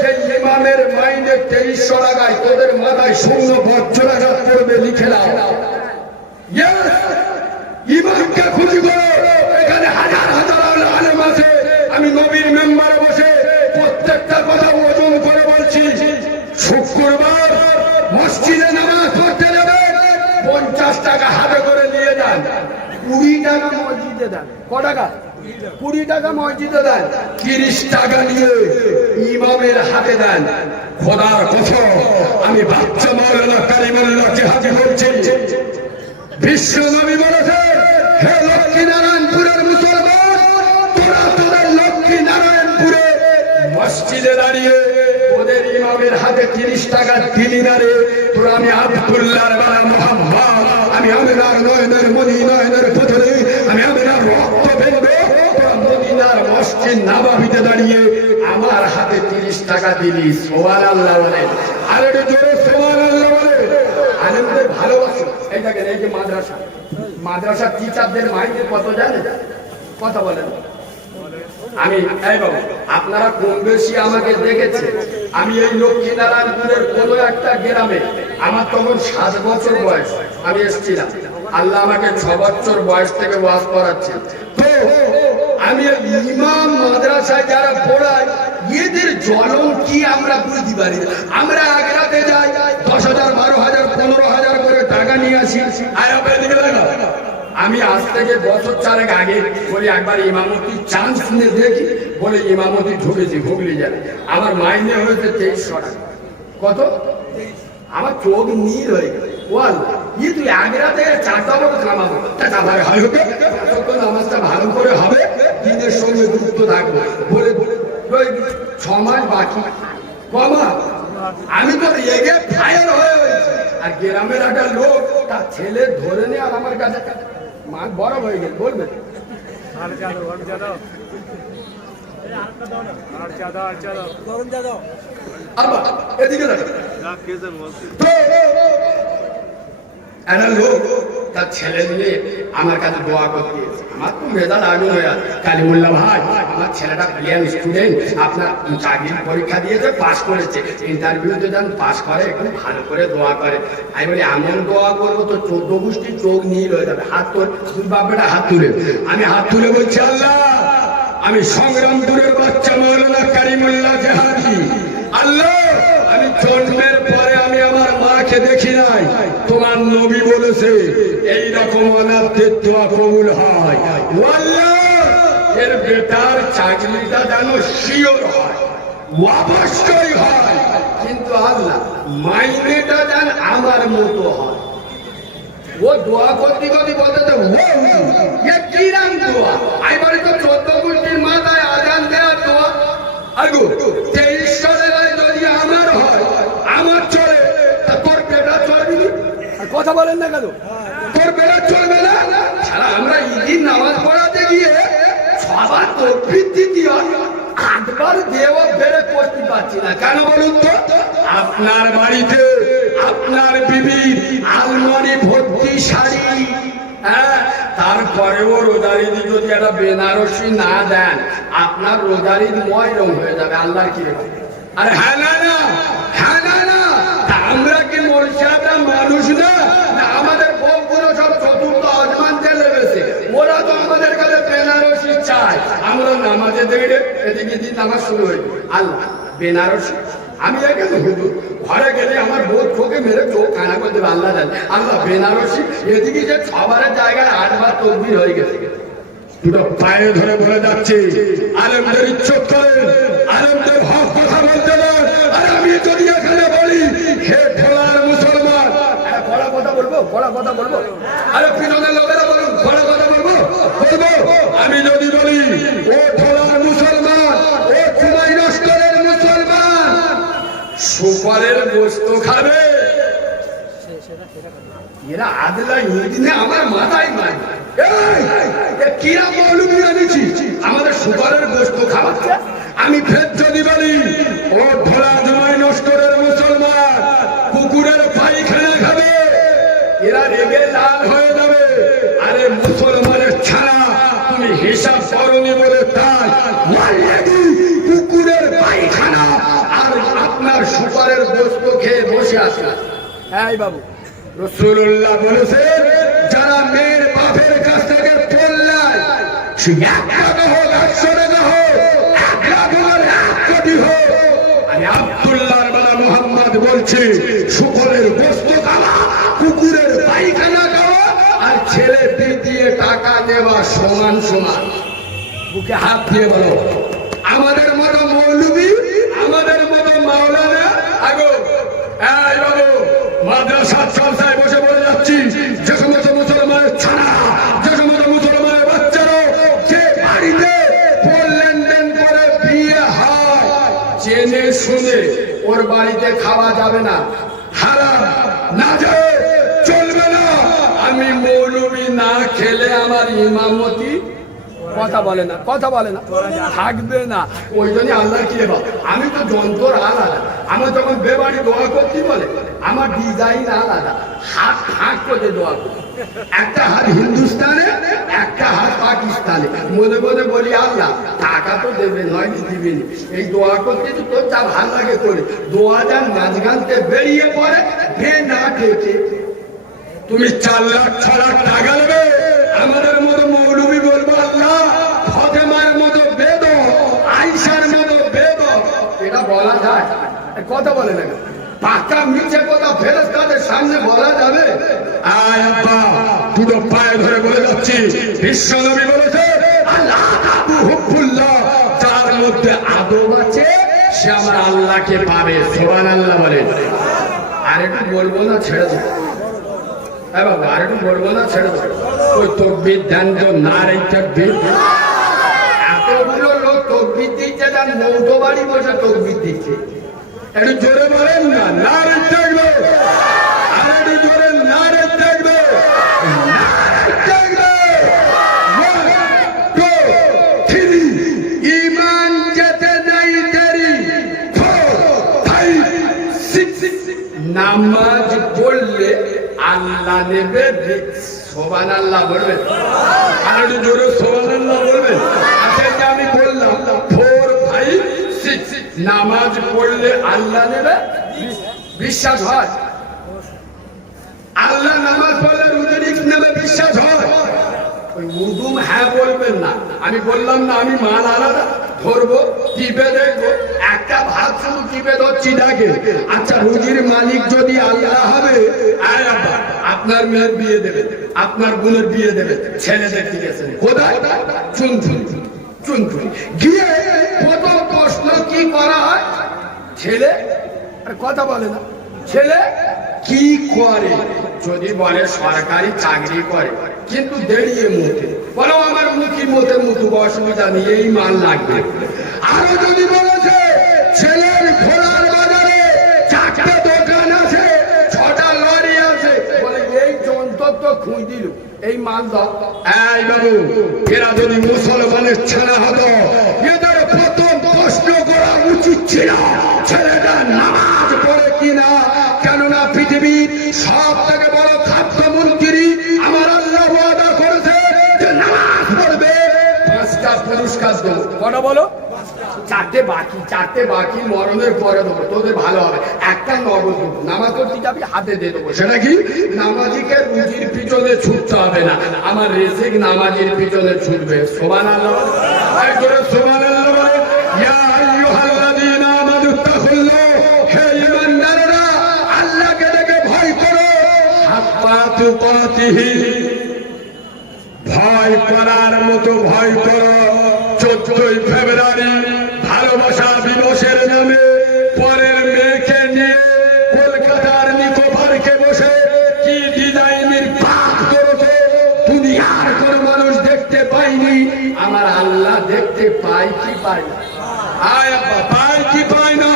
সেই ইমামের মাইনে 2300 টাকায় তোদের মাথায় শূন্য বজ্রাঘাত করবে। লিখে নাও। ইমামকে খুশি করো। এখানে হাজার হাজার আলেম আছে, আমি নবীর মেম্বারে বসে প্রত্যেকটা কথা ওজন করে বলছি। শুক্রবার মসজিদে নামাজ পড়তে যাবে, 50 টাকা হাতে করে নিয়ে যান, 20 টাকা মসজিদে দেন। ক টাকা? 20 টাকা মসজিদে দেন, 30 টাকা নিয়ে ইমামের হাতে দেন। খোদার কসম, আমি বাচ্চা মাওলানা কারিমুল্লাহকে হাতে বলছি, বিশ্ব নবী বলেছে, হে লক্ষ্মীনারায়ণপুরের মুসলমান, তোরা তোদের লক্ষ্মীনারায়ণপুরে মসজিদে দাঁড়িয়ে ওদের ইমামের হাতে 30 টাকা দিলি না রে। তোরা আমি আব্দুল্লাহর বাবা মুহাম্মদ, আমি আমিনার নয়নের মনি নয়নের পুতুলি, আমি আমিনার রক্ত বেরোবে, তোরা মদিনার মসজিদ নববীতে দাঁড়িয়ে আমার হাতে 30 টাকা দিলি। সুবহানাল্লাহ বলে। আর একটু জোরে সুবহানাল্লাহ বলে। আলেমদের ভালোবাসো। এই দেখেন, এই যে মাদ্রাসা টিচারদের মাইনে কত জানেন? কথা বলেন। আমি এই বাবু, আপনারা কম বেশি আমাকে দেখেছে, আমি এই লক্ষ্মীনারায়ণপুরের কোনো একটা গ্রামে, আমার তখন 7 বছর বয়স, আমি এসেছিলাম। আল্লাহ আমাকে 6 বছর বয়স থেকে ওয়াজ করাচ্ছে। তো আমি ইমাম মাদ্রাসায় যারা পড়ায়, এদের জ্বলন কি আমরা বুঝতে পারি না। আমরা আগ্রাতে যাই, 10,000 12,000 15,000 করে টাকা নিয়ে আসি। আর আমি আজ থেকে বছর 4 আগে বলি একবার ইমামতি চান্স নিয়ে দেখি, বলে ইমামতি ঢুকেছি হুগলি জেলায়, আমার মাইনে হয়েছে 2300 টাকা। কত? আমার চোখ নীল হয়ে গেল। বল তুই আগ্রা থেকে 4টা বড় কামাবো, নামাজটা ভালো করে হবে, দিনের সঙ্গে যুক্ত থাকবো বলে 6 মাস বাকি কমা। আমি তো রেগে ফায়ার হয়ে হয়েছে। আর গ্রামের একটা লোক তার ছেলে ধরে নিয়ে আর আমার কাছে মা বড় হয়ে গেল, বলবে এদিকে একটা লোক তার ছেলে নিয়ে আমার কাছে দোয়া করতে গিয়েছে। আমার তো মেজাজ আগুন হয়ে আছে, কালিমুল্লাহ ভাই আমার ছেলেটা প্রিয়ান স্টুডেন্ট, আপনার চাকরির পরীক্ষা দিয়েছে, পাস করেছে, ইন্টারভিউতে যেন পাস করে, একটু ভালো করে দোয়া করে। আমি বলি এমন দোয়া করবো তো 14 গোষ্ঠী চোখ নীল হয়ে যাবে। হাত তোল, তুই বাপেটা হাত তুলে। আমি হাত তুলে বলছি, আল্লাহ আমি সংগ্রামপুরের বাচ্চা মাওলানা কারিমুল্লাহ জাহাজি, আল্লাহ আমি জন্মের পরে আমি আমার মাকে দেখি নাই, তোমার নবী বলেছে এইরকম অনাথের দোয়া কবুল হয়। আল্লাহ এর বেটার চাকরিটা যেন শিওর হয়, অবশ্যই হয়, কিন্তু আল্লাহ মাইনেটা যেন আমার মতো হয়। ও দোয়া করতে করতে বলতে তো কি রাম দোয়া, এবারে তো 14 গোষ্ঠীর মাথায় আজান দেওয়া দোয়া। আগু 23 সালের যদি আমার হয়, আমার চলে, তা তোর বেটা চলবি? কথা বলেন না কেন? তোর বেটা চলবে না? আমরা ঈদের নামাজ পড়াতে গিয়ে 6 বার তকবীর দিতে হয়, 8 বার দেওয়া বেড়ে করতে পারছি না। কেন বলুন তো? আপনার বাড়িতে আপনার বিবি আলমারি ভর্তি শাড়ি, তারপরেও রোজারিদি যদি একটা বেনারসি না দেন, আপনার রোজারিদ ময়রম হয়ে যাবে। আল্লাহর কি? আরে হ্যাঁ না না, হ্যাঁ না না, আমরা কি মর্যাদা মানুষ না? আমাদের বউগুলো সব চতুর্থ আসমান চলে গেছে, ওরা তো আমাদের কাছে বেনারসি চায়। আমরা নামাজে দেখে এদিকে দিন নামাজ শুরু হয়ে আল্লাহ বেনারসি। আমি এখানে হুজুর ঘরে গেলে আমার বোধ চোখে মেরে চোখ কানা করে দেবে, আল্লাহ জানে। আল্লাহ বেনারসি এদিকে যে খাবারের জায়গায় 8 বার তকবীর হয়ে গেছে। দুটো পায়ে ধরে বলে যাচ্ছে, আলেমদের ইজ্জত করেন, আলেমদের হক কথা বলতে দেন। আর আমি যদি এখানে বলি হে ঠোলার মুসলমান, কড়া কথা বলবো, কড়া কথা বলবো। আরে পিছনের লোকেরা বলুন কড়া কথা বলবো, বলবো। আমি যদি বলি ও ঠোলার মুসলমান, ও চুমাই নস্করের মুসলমান, সুপারের গোস্ত খাবে, এরা আদলা ইঞ্জিনে আমার মাথায় মারে। কিরা মৌলবি আনিছি আমাদের সুপারের গোস্ত খাওয়াচ্ছে। আমি ফের যদি বলি ও ঢোলা জমাই নস্করের মুসলমান, কুকুরের পায়খানা খাবে, এরা রেগে লাল হয়ে যাবে। আরে মুসলমানের ছাড়া তুমি হিসাব করনি বলে তাই ওয়াল্লাহি কুকুরের পায়খানা আর আপনার সুপারের গোস্ত খেয়ে বসে আছে। হ্যাঁ বাবু, রাসূলুল্লাহ বলেছেন, যারা মেয়ের বাপের কাছ থেকে পড়লায় সে 1 টাকা হোক 800 টাকা হোক 1 লাখ হোক 1 কোটি হোক, আমি আব্দুল্লাহর বাবা মুহাম্মদ বলছি, শুকরের গোশত খাওয়া, কুকুরের পায়খানা খাওয়া আর ছেলে দিয়ে টাকা নেওয়া সমান সমান। বুকে হাত দিয়ে বলো, আমাদের মতো মৌলবি, আমাদের মতো মাওলানা আগো এই বাবু মাদ্রাসার চর্চায় বসে বলে যাচ্ছি, যে সমস্ত মুসলমানের ছাড়া, যে সমস্ত মুসলমানের বাচ্চারা যে বাড়িতে লেনদেন করে বিয়ে হয়, জেনে শুনে ওর বাড়িতে খাওয়া যাবে না, হারাম না যায়, চলবে না। আমি মৌলবি না খেলে আমার ইমামতি কথা বলে না, কথা বলে না, থাকবে না। ওই জন্য আল্লাহ কি দেব, আমি তো যন্ত্র আলাদা। আমার যখন বেবাড়ি দোয়া করতে বলে আমার ডিজাইন আলাদা, হাত ফাঁক করে দোয়া করি, একটা হাত হিন্দুস্তানে, একটা হাত পাকিস্তানে। মনে মনে বলি আল্লাহ টাকা তো দেবে নয় দিবিনি, এই দোয়া করতে তো তোর যা ভালো লাগে করে। দোয়া যান মাঝখানতে বেরিয়ে পড়ে ভে না খেতে, তুমি 4 লাখ 6 লাখ টাকা নেবে, আমাদের মতো মৌলবি বলবো আল্লাহ ফাতেমার মতো বেদ, আয়েশার মতো বেদ, এটা বলা যায়? কথা বলে না, পাকা মিছে কথা ফেরেশতাদের সামনে বলা যাবে? আয় আব্বা দুটো পায়ে ধরে বলে যাচ্ছি, বিশ্ব নবী বলেছে, আল্লাহ আবু হুব্বুল্লাহ, যার মধ্যে আদব আছে সে আমার আল্লাহকে পাবে। সুবহানাল্লাহ বলে। আর একটু বলবো না, ছেড়ে দেবো। হ্যাঁ বাবা, আর একটু বলবো না, ছেড়ে দেবো। ওই তকবীর দেন তো, নারে তাকবীর। এতগুলো লোক তকবীর দিচ্ছে, তার মৌতো বাড়ি বসে তকবীর দিচ্ছে। একটু জোরে বলেন না, নারে তাকবীর। আর একটু জোরে নারে তাকবীর, নারে তাকবীর। 1 2 3 ঈমান যেতে নাই দেরি, 4 5 6। নামাজ পড়লে আল্লাহ নেবে রিস্ক। সুবহানাল্লাহ বলবেন? আর একটু জোরে সুবহানাল্লাহ বলবেন। আচ্ছা, এটা আমি বললাম 4 5 6 নামাজ পড়লে আল্লাহ নেবে, বিশ্বাস হয়? আল্লাহ নামাজ পড়লে রুজি রিস্ক নেবে, বিশ্বাস হয়? ওই উদুম হ্যাঁ বলবেন না। আমি বললাম না আমি মাল আলাদা ধরবো, টিপে দেখবো, একটা ভাত শুধু টিপে ধরছি দেখে। আচ্ছা, রুজির মালিক যদি আল্লাহ হবে, আয় আব্বা, আপনার মেয়ের বিয়ে দেবে, আপনার বোনের বিয়ে দেবে, ছেলে দেখতে গেছেন কোথায়? চুনচুন, চুনচুন গিয়ে প্রথম প্রশ্ন কি করা হয়? ছেলে আর কথা বলে না, ছেলে কি করে? যদি বলে সরকারি চাকরি করে কিন্তু দেরিয়ে মুখে, বলো আমার মুখী মতে মুতুব, অসুবিধা নেই, এই মাল লাগবে। আরো যদি বলেছে ছেলের ঘোড়ার বাজারে 4টে দোকান আছে, 6টা লরি আছে, বলে এই যন্ত্র তো খুঁজ দিল, এই মাল দাও। এই বাবু, এরা যদি মুসলমানের ছেলে হতো, এদের প্রথম প্রশ্ন করা উচিত ছিল ছেলেটা নামাজ পড়ে কিনা। কেননা পৃথিবীর সব থেকে বড় খাদ্যমন্ত্রী আমার আল্লাহ ওয়াদা করেছে যে নামাজ পড়বে 5টা পুরস্কার দেবো। কটা বলো? 4টে বাকি, 4টে বাকি মরণের পরে দেবো, তোদের ভালো হবে। একটা নগদ দেবো, নামাজ পড়তে যাবি হাতে দিয়ে দেবো। সেটা কি? নামাজিকে রুজির পিছনে ছুটতে হবে না, আমার রেজিক নামাজির পিছনে ছুটবে। সুবহানাল্লাহ। এই করে সুবহানাল্লাহ বলে। ইয়া আইয়ুহাল্লাযীনা আমানু তাকুল্লাহ, হে ঈমানদাররা তুকাতিহি, ভয় করার মতো ভয় করো। 14ই ফেব্রুয়ারি ভালোবাসা দিবসের নামে পরের মেয়েকে নিয়ে কলকাতার নিকো পার্কে বসে কি ডিজাইনের পাপ করেছে দুনিয়ার কোন মানুষ দেখতে পায়নি, আমার আল্লাহ দেখতে পায় কি পায় না? আয় আব্বা, পায় কি পায় না?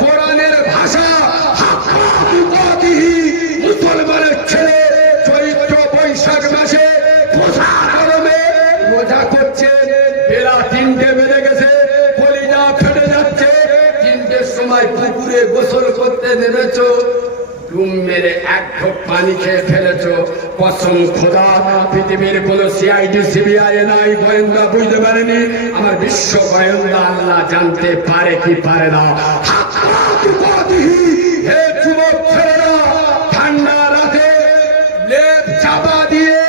কোরআনের ভাষা মুসলমানের ছেলে চৈত্র বৈশাখ মাসে রোজা করছে, বেলা 3টে বেজে গেছে, কলিজা ফেটে যাচ্ছে, 3টের সময় পুকুরে গোসল করতে নেমেছো, ডুব মেরে এক ঢোক পানি খেয়ে ফেলেছো। কসম খোদা, পৃথিবীর কোন সিআইডি সিবিআই নাই গোয়েন্দা বুঝতে পারেনি, আমার বিশ্ব গোয়েন্দা আল্লাহ জানতে পারে কি পারে না? হে যুবক ছেলেরা, ঠান্ডা রাতে লেপ চাপা দিয়ে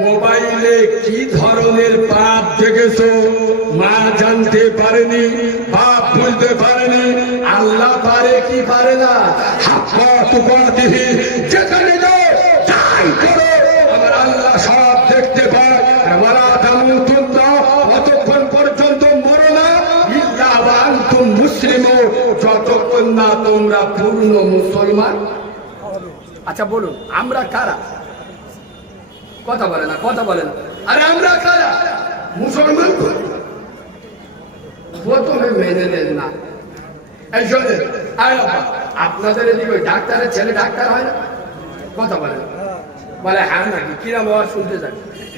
মোবাইলে কি ধরনের পাপ দেখেছো মা জানতে পারেনি, বাপ বুঝতে পারেনি, আল্লাহ পারে কি পারে না? যেখানে যাও যাই করো, আমার আল্লাহ সব দেখতে পায়। অতক্ষণ পর্যন্ত মরো না ইল্লা ওয়া আনতুম মুসলিমুন, যতক্ষণ না তোমরা পূর্ণ মুসলমান। আচ্ছা বলুন, আমরা কারা? কথা বলে না, কথা বলে না। আরে আমরা কারা? মুসলমান তো। প্রথমে মেনে নেন না। এই শোনেন, আপনাদের এদিকে ওই ডাক্তারের ছেলে ডাক্তার হয় না? কথা বলে না, বলে হ্যাঁ নাকি কিরম আওয়াজ শুনতে চাই?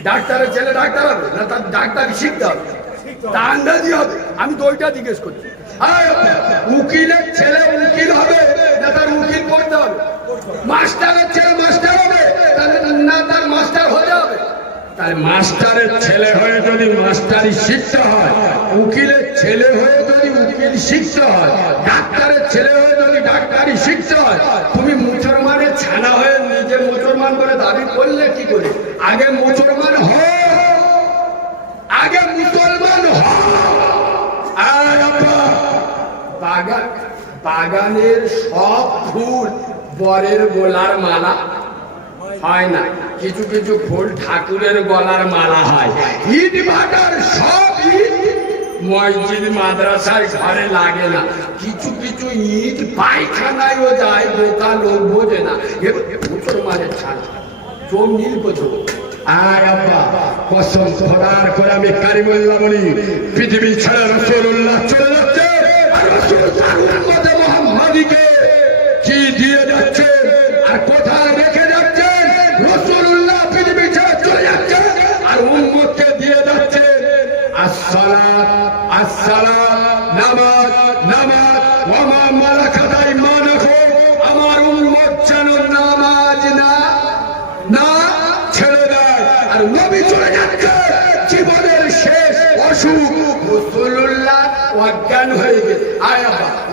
ডাক্তারের ছেলে ডাক্তার হবে না, তার ডাক্তারি শিখতে হবে, তা আন্দাজি হবে। আমি তো ওইটা জিজ্ঞেস করছি। উকিলের ছেলে উকিল হবে না, তার উকিল করতে হবে? মাস্টারের ছেলে মাস্টার হবে না, তার মাস্টার হতে হবে? তাই মাস্টারের ছেলে হয়ে যদি মাস্টারি শিখতে হয়, উকিলের ছেলে হয়ে যদি উকিল শিখতে হয়, ডাক্তারের ছেলে হয়ে যদি ডাক্তারি শিখতে হয়, তুমি মুসলমানের ছানা হয়ে নিজে মুসলমান বলে দাবি করলে কি করে? আগে মুসলমান হও, আগে মুসলমান হও। বাগানের সব ফুল বরের গোলার মালা হয় না, কিছু কিছু ফুল ঠাকুরের গলার মালা হয়। ইট ভাটার সব ইট মসজিদ মাদ্রাসার ঘরে লাগে না, কিছু কিছু ইট পায়খানায়ও যায়, বোকা লোক বোঝে না। মুসলমানের ছাড়া চোখ নীল বোঝো। আয় আব্বা, কসম খোদার করে আমি কারিমুল্লাহ বলি, পৃথিবী ছাড়া রাসূলুল্লাহ চলে যাচ্ছে, আর রাসূল তার উম্মতে মুহাম্মাদীকে কি দিয়ে যাচ্ছে আর কোথায় রেখে যাচ্ছে? রাসূলুল্লাহ পৃথিবী ছেড়ে চলে যাচ্ছে আর উম্মতকে দিয়ে যাচ্ছে আসসালাত আসসালাত, নামাজ নামাজ, ওয়া মা মালাকাত আইমানুকুম। আমার উম্মত যেন নামাজ না ছেড়ে দেয়। আর নবী চলে যাচ্ছে, জীবনের শেষ অসুখ, রাসূলুল্লাহ অজ্ঞান হয়ে গেছে।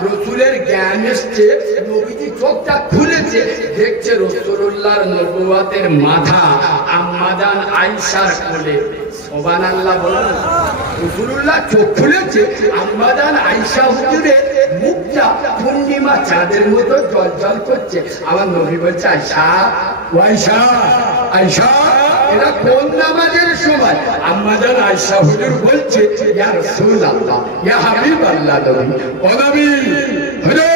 রসুলের জ্ঞান এসছে, নবীজি চোখটা খুলেছে, দেখছে রাসূলুল্লাহর নবুয়তের মাথা আম্মাজান আয়েশার কোলে। সুবহানাল্লাহ বলুন। রাসূলুল্লাহ চোখ খুলেছে, আম্মাজান আয়েশা হুজুরের মুখটা পূর্ণিমা চাঁদের মতো জ্বলজ্বল করছে। আমার নবী বলছে, আয়েশা আয়েশা আয়েশা, এটা কোন নামাজের সময়? আম্মাজান আয়েশা হুজুর বলছে, ইয়া রাসূলুল্লাহ, ইয়া হাবিবাল্লাহ, নবী ও নবী হুজুর,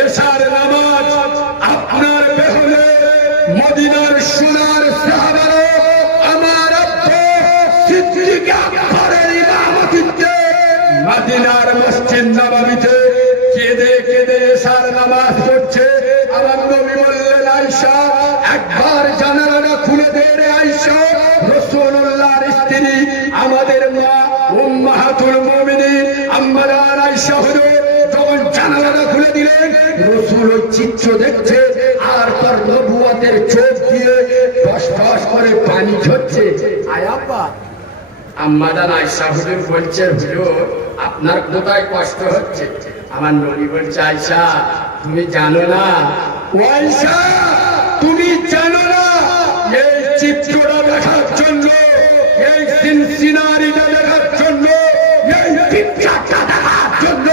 এশার নামাজ আপনার বেহুলে মদিনার সোনার সাহাবারা আমার আব্বা সিদ্দিক আকবরের ইমামতিতে মদিনার মসজিদ নববীতে কেঁদে কেঁদে এশার নামাজ পড়ছে। আমার নবী বললেন, আয়েশা একবার জানালা খুলে দে রে আয়েশা। রাসূলুল্লাহর স্ত্রী, আমাদের মা উম্মাহাতুল মুমিনিন আম্মাজান আয়েশা হুজুর যখন জানালাটা খুলে দিলেন, রাসূল ওই চিত্র দেখছে, আর তার নবুয়তের চোখ দিয়ে টস টস করে পানি ঝরছে। আয় আব্বা, আম্মাজান আয়েশা হুজুর বলছে, হুজুর আপনার কোথায় কষ্ট হচ্ছে? আমার নবী বলছে, আয়েশা তুমি জানো না, ও আয়েশা তুমি জানো না, এই চিত্রটা দেখার জন্য, এই সিনারিটা দেখার জন্য, এই পিকচারটা দেখার জন্য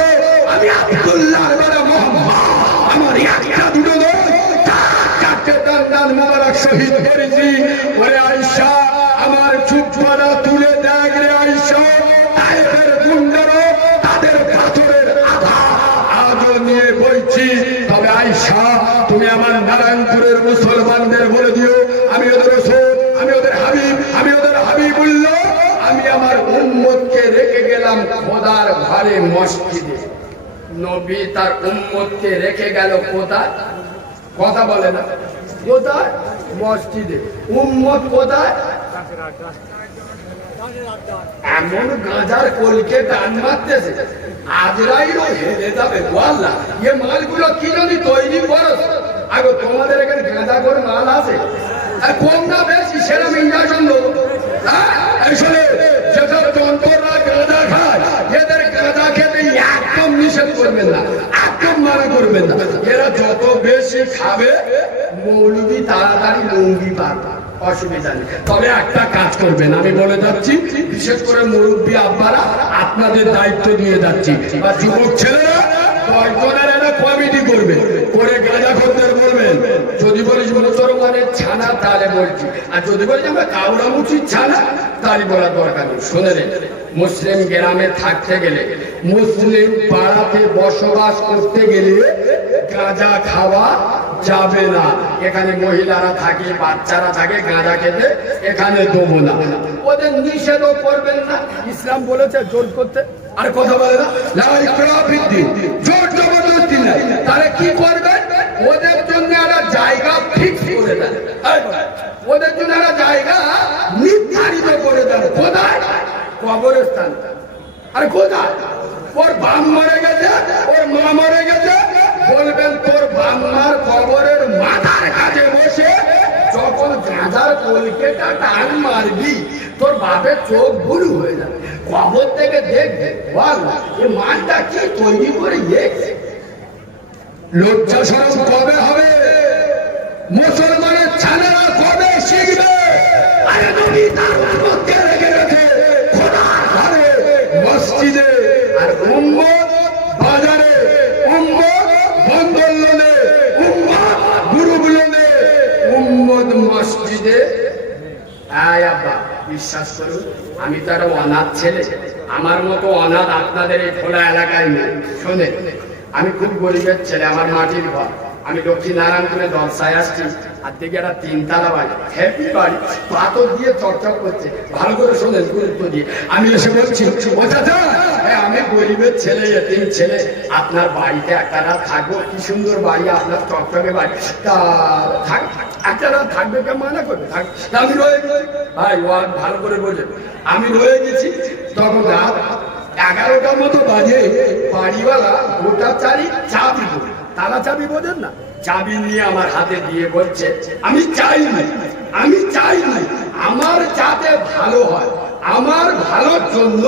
আমি আব্দুল্লাহর বেলা মুহাম্মদ, আমার একটা দুটো নয়, চারটে রমজান মুবারক শহীদ করেছি। ওরে আয়েশা আমার চুপটা তুলে দেখ রে আয়েশা, তায়েফের গুন্ডারা তাদের পাথরের আঘাত আজও নিয়ে বইছি। তবে আয়েশা তুমি আমার নারায়ণপুরের মুসলমানদের বলে দিও আমি ওদের রাসূল, আমি ওদের হাবিব, আমি ওদের হাবিবুল্লাহ। আমি আমার উম্মতকে রেখে গেলাম খোদার ঘরে মসজিদে। নবী তার উম্মতকে রেখে গেল কোথায়? কথা বলে না। কোথায়? মসজিদে। উম্মত কোথায়? এমন গাঁজার কলকে টান মারতেছে আজরাইলও হেরে যাবে। আল্লাহ এ মালগুলো কি জানি তৈরি করো। আগে তোমাদের এখানে গাঁজা করে মাল আছে, আর কম না বেশি সেরকম ইঞ্জেকশন দেবো। আসলে যেসব যন্ত্ররা গাঁজা খায় এদের গাঁজা খেতে একদম নিষেধ করবেন না, একদম মানা করবেন না। এরা যত বেশি খাবে মৌলবি তাড়াতাড়ি লুঙ্গি পাবে, অসুবিধা নেই। তবে একটা কাজ করবেন আমি বলে যাচ্ছি, বিশেষ করে মুরব্বী আব্বারা আপনাদের দায়িত্ব দিয়ে যাচ্ছি, বা যুবক ছেলেরা 10 জনের একটা কমিটি করবে, করে গাঁজাখোরদের বলবেন যদি বলিস মুসলমানের ছানা তাহলে বলছি, আর যদি বলিস আমরা কাউরামুচির ছানা তাহলে বলার দরকার নেই। শুনে রে, মুসলিম গ্রামে থাকতে গেলে, মুসলিম পাড়াতে বসবাস করতে গেলে গাঁজা খাওয়া যাবে না। এখানে মহিলারা থাকে, বাচ্চারা থাকে, গাঁজা খেতে এখানে দেবো না। ওদের নিষেধও করবেন না, ইসলাম বলেছে জোর করতে। আর কথা বলে না লাই ক্রাফিদ্দি জোর জবরদস্তি নাই। তাহলে কি করবেন? ওদের জন্য একটা জায়গা ফিক্স করে দেন, ওদের জন্য একটা জায়গা নির্ধারিত করে দেন। কোথায়? কবরস্থান। আরে কোথায়? ওর বাপ মরে গেছে, ওর মা মরে গেছে, বলবেন তোর বাপ মার কবরের মাথার কাছে বসে যখন গাঁজার কলকেটা টান মারবি তোর বাপের চোখ ভুলু হয়ে যাবে। কবর থেকে দেখবে এই মানটা কি তৈরি করে গিয়েছে। লজ্জা শরম কবে হবে? মুসলমানের ছেলেরা কবে শিখবে? আরে নবী তার উম্মতকে রেখে গেছে খোদার ঘরে মসজিদে, আর উম্মত বাজারে, উম্মত বন্দরলনে, উম্মত গুরুগুলোনে, উম্মত মসজিদে। আয় আব্বা বিশ্বাস করুন, আমি তো একটা অনাথ ছেলে, আমার মতো অনাথ আপনাদের এই খোলা এলাকায় নেই। শোনে, আমি খুব গরিবের ছেলে, আমার মাটির ঘর, আমি লক্ষ্মীনারায়ণপুরে দলসায় আসছি, আর দিকে একটা 3 তলা বাড়ি, হ্যাপি বাড়ি, পাথর দিয়ে চকচক করছে। ভালো করে শোনেন, গুরুত্ব দিয়ে আমি এসে বলছি ও চাচা আমি গরিবের ছেলে, এতিম ছেলে, আপনার বাড়িতে একটা রাত থাকবো। কি সুন্দর বাড়ি আপনার, চকচকে বাড়ি, তা থাক একটা রাত থাকবে, কে মানা করবে? থাক। তা আমি রয়ে গেছি ভাই, ওয়ার্ড ভালো করে বোঝেন, আমি রয়ে গেছি। তখন রাত 11টার মতো বাজে, বাড়িওয়ালা গোটা চারি চাবি, তালা চাবি বোঝেন না, চাবি নিয়ে আমার হাতে দিয়ে বলছে আমি চাই না, আমি চাই না, আমার যাতে ভালো হয়, আমার ভালোর জন্য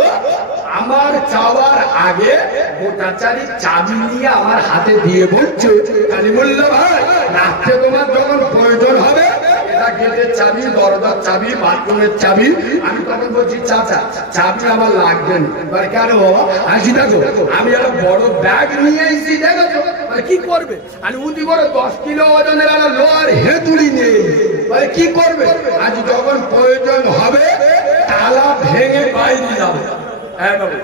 আমার চাওয়ার আগে গোটা চারি চাবি নিয়ে আমার হাতে দিয়ে বলছে কালিমুল্লাহ ভাই, রাত্রে তোমার যখন প্রয়োজন হবে এটা গেটের চাবি, দরজার চাবি, বাথরুমের চাবি। আমি তখন বলছি চাচা চাবি আমার লাগবে না। এবার কেন বাবা? আসি দেখো আমি একটা বড় ব্যাগ নিয়ে এসেছি, দেখেছো? কি করবে? আমি উঁচু করে 10 কিলো ওজনের একটা লোহার হেতুড়ি নিয়ে কি করবে? আজ যখন প্রয়োজন হবে তালা ভেঙে বাইরে যাবে। হ্যাঁ বাবু,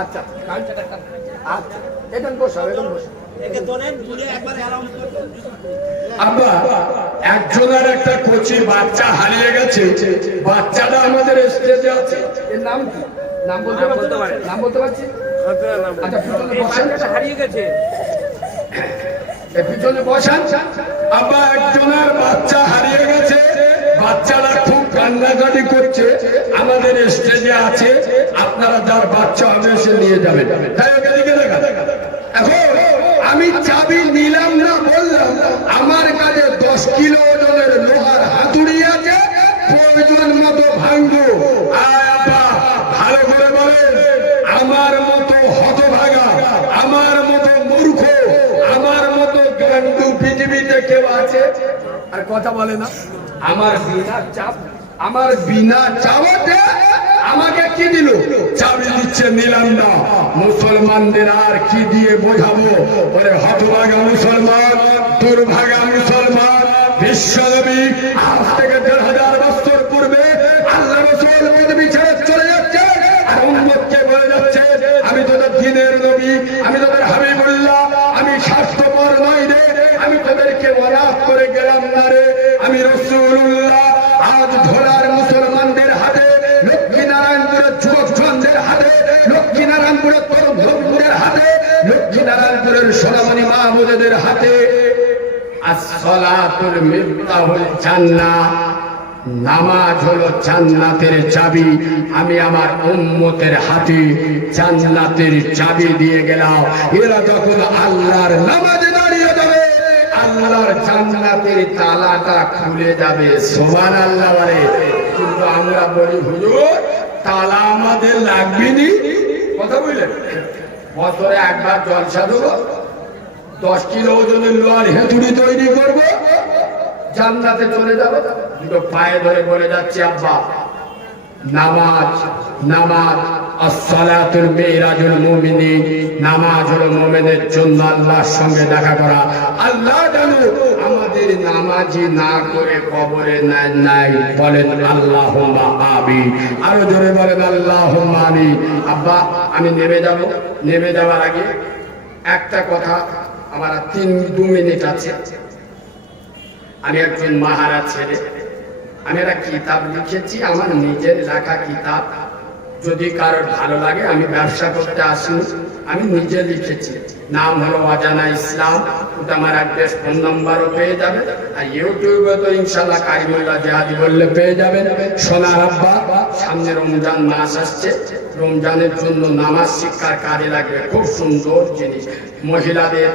আচ্ছা আচ্ছা, এখানে বসো, এখানে বসো। আব্বা একজনের একটা কচি বাচ্চা হারিয়ে গেছে, বাচ্চাটা আমাদের স্টেজে আছে। এর নাম কি? নাম বলতে পারছি? নাম বলতে পারছি? আচ্ছা পিছনে বসেন, হারিয়ে গেছে। পিছনে বসেন। আব্বা একজনের বাচ্চা হারিয়ে গেছে, বাচ্চারা খুব কান্নাকাটি করছে, আমাদের স্টেজে আছে, আপনারা যার বাচ্চা হবে সে নিয়ে যাবেন। তাই ওকে দিকে দেখা। এখন আমি চাবি নিলাম না বললাম, আমার কাছে 10 কিলো ওজনের লোহার হাতুড়ি আছে, প্রয়োজন মতো ভাঙবো। আব্বা ভালো করে বলেন, আমার মতো হতভাগা, আমার মতো মূর্খ, আমার মতো গান্ডু পৃথিবীতে কেউ আছে? আর কথা বলে না, আমার বিনা চাপ, আমার বিনা চাওয়াতে আমাকে কি দিল? চাবি দিচ্ছে, নিলাম না। মুসলমানদের আর কি দিয়ে বোঝাবো? বলে হতভাগা মুসলমান, দুর্ভাগা মুসলমান। বিশ্বনবী আজ থেকে ১,৫০০ বছর পূর্বে আল্লাহ রাসূল পৃথিবী ছেড়ে চলে যাচ্ছে, আর উম্মতকে বলে যাচ্ছে আমি তোদের দ্বীনের নবী, আমি তোদের হাবিবুল্লাহ, আমি স্বার্থপর নই রে, আমি তোদেরকে ওয়াদা করে গেলাম না রে, আমি রাসূলুল্লাহ। আজ ধরার মুসলমানদের হাতে, লক্ষ্মীনারায়ণপুরের যুবকদের হাতে, লক্ষ্মীনারায়ণপুরের তরুণদের হাতে, লক্ষ্মীনারায়ণপুরের সোনামণি মা বোনেদের হাতে আসসালাতুল মিফতাহুল জান্নাহ, নামাজ হলো জান্নাতের চাবি। আমি আমার উম্মতের হাতে জান্নাতের চাবি দিয়ে গেলাম। এরা যখন আল্লাহর নামাজে দাঁড়িয়ে যাবে, আল্লাহর জান্নাতের তালাটা খুলে যাবে। সুবহানাল্লাহ বলে। কিন্তু আমরা বলি হুজুর তালা আমাদের লাগবে নি। কথা বললেন, বছরে একবার জলসা দেবো, 10 কিলো ওজনের লোহার হেতুড়ি তৈরি করবো, জান্নাতে চলে যাবে। দুটো পায়ে ধরে বলে যাচ্ছে আব্বা, নামাজ নামাজ আসসালাতুল মিরাজুল মুমিনিন, নামাজ হলো মুমিনের জন্য আল্লাহর সঙ্গে দেখা করা। আল্লাহ জানো আমাদের নামাজি না করে কবরে নাই। বলেন আল্লাহুম্মা আমিন। আরো জোরে বলেন আল্লাহুম্মা আমিন। আব্বা আমি নেমে যাওয়ার আগে একটা কথা, আমার 2 মিনিট আছে। আমি একজন মহারাজ ছেলে, আমি একটা কিতাব লিখেছি, আমার নিজের লেখা কিতাব। যদি কারোর ভালো লাগে, আমি ব্যবসা করতে আসিনি, আমি নিজে লিখেছি। নাম হলো অজানা ইসলাম। ওটা আমার অ্যাড্রেস, ফোন নাম্বারও পেয়ে যাবে। আর ইউটিউবে তো ইনশাল্লাহ কারিমুল্লাহ জিহাদি বললে পেয়ে যাবেন। সোনার আব্বা, সামনে রমজান মাস আসছে, রমজানের জন্য নামাজ শিক্ষার কাজে লাগবে। খুব সুন্দর জিনিস। মহিলাদের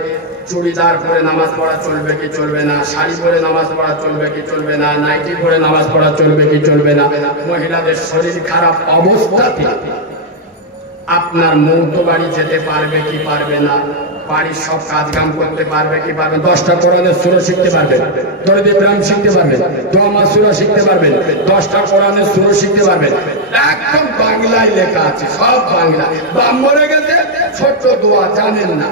চুড়িদার পরে নামাজ পড়া চলবে কি চলবে না, শাড়ি পরে নামাজ পড়া চলবে কি চলবে না, নাইটি পরে নামাজ পড়া চলবে কি চলবে না, মহিলাদের শরীর খারাপ অবস্থাতে আপনার মৌত বাড়ি যেতে পারবে কি পারবে না, বাড়ির সব কাজ কাম করতে পারবে কি পারবে, 10টা কোরআনের সূরা শিখতে পারবেন, দরুদ ইব্রাহিম শিখতে পারবেন, দোয়া মাসুরা শিখতে পারবেন, 10টা কোরআনের সূরা শিখতে পারবেন। একদম বাংলায় লেখা আছে, সব বাংলা। বাম মরে গেছে, ছোট্ট দোয়া জানেন না,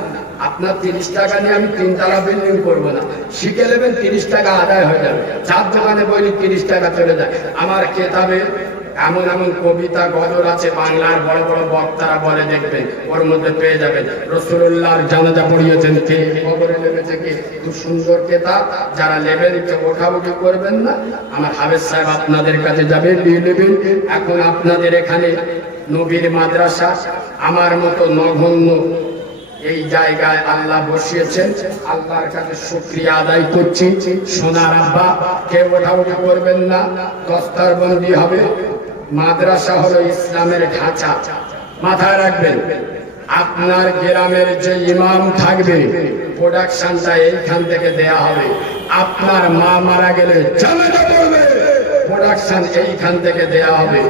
আপনার 30 টাকা নিয়ে আমি 3 তলা বিল্ডিং করবো না, শিখে নেবেন, 30 টাকা আদায় হয়ে যাবে। চার দোকানে বইলে 30 টাকা চলে যায়। আমার কেতাবে এমন এমন কবিতা গজল আছে, বাংলার বড় বড় বক্তারা বলে, দেখবেন ওর মধ্যে পেয়ে যাবেন। রাসূলুল্লাহর জানাজা পড়িয়েছেন কে, কবরে নেমেছে কে, খুব সুন্দর কেতাব। যারা নেবেন ওঠাউঠি করবেন না, আমার হাফেজ সাহেব আপনাদের কাছে যাবে, নিয়ে নেবেন। এখন আপনাদের এখানে নবীর মাদ্রাসা, আমার মতো নগণ্য এই জায়গায় আল্লাহ বসিয়েছেন, আল্লাহর কাছে শুকরিয়া আদায় করছি। সোনার আব্বা, কেউ ওঠাউঠি করবেন না, দস্তারবন্দি হবে। মাদ্রাসা হলো ইসলামের ঢাঁচা, মাথায় রাখবেন। আপনার গ্রামের যে ইমাম থাকবে, প্রোডাকশনটা এইখান থেকে দেয়া হবে। আপনার মা মারা গেলে জানাজা পড়বে, প্রোডাকশন এইখান থেকে দেয়া হবে।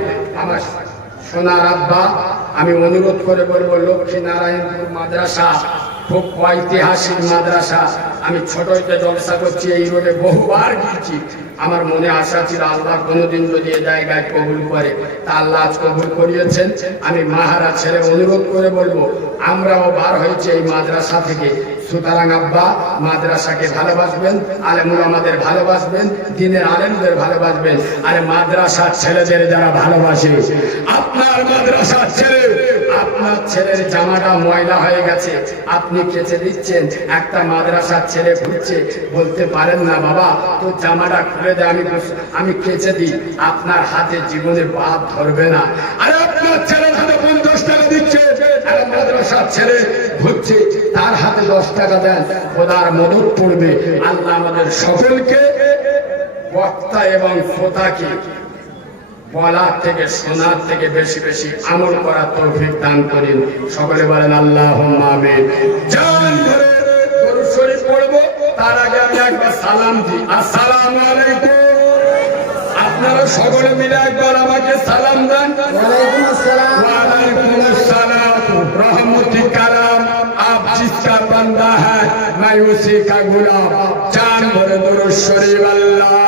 আমার সোনার আব্বা, আমি অনুরোধ করে বলবো, লক্ষ্মীনারায়ণপুর মাদ্রাসা খুব ঐতিহাসিক মাদ্রাসা। আমি ছোট হইতে জলসা করছি, এই রোডে বহুবার গিয়েছি। আমার মনে আশা ছিল আল্লাহ কোনোদিন যদি এই জায়গায় কবুল করে, তা আল্লাহ আজ কবুল করিয়েছেন। আমি মাহারা ছেড়ে অনুরোধ করে বলবো, আমরাও বার হয়েছে এই মাদ্রাসা থেকে। সুতরাং আব্বা, মাদ্রাসাকে ভালোবাসবেন, আলেমুল আমাদের ভালোবাসবেন, দিনের আলেমদের ভালোবাসবেন। আরে মাদ্রাসার ছেলেদের যারা ভালোবাসে, আপনার মাদ্রাসার ছেলে, আপনার ছেলের জামাটা ময়লা হয়ে গেছে, আপনি কেচে দিচ্ছেন। একটা মাদ্রাসার ছেলে ঘুরছে, বলতে পারেন না বাবা তোর জামাটা খুলে দে, আমি কেচে দিই, আপনার হাতে জীবনে বাদ ধরবে না। আরে আপনার ছেলের হাতে 50 টাকা দিচ্ছে, মাদ্রাসার ছেলে ঘুরছে, তার হাতে 10 টাকা দেন, খোদার মদত পড়বে। আল্লাহ আমাদের সকলকে বক্তা এবং শ্রোতাকে বলার থেকে শোনার থেকে বেশি বেশি আমল করার তৌফিক দান করেন। সকলে বলেন আল্লাহুম্মা আমিন। জান ধরে দরুদ শরীফ পড়ব, তার আগে আমি একবার সালাম দিই। আসসালামু আলাইকুম। আপনারা সকলে মিলে একবার আমাকে সালাম দেন। ওয়ালাইকুম আসসালাম। ওয়ালাইকুম আসসালাম। रहमती कलाम आप जिसका बंदा है मैं उसी का गुलाम। जान भरे दुरूद शरीफ अल्लाह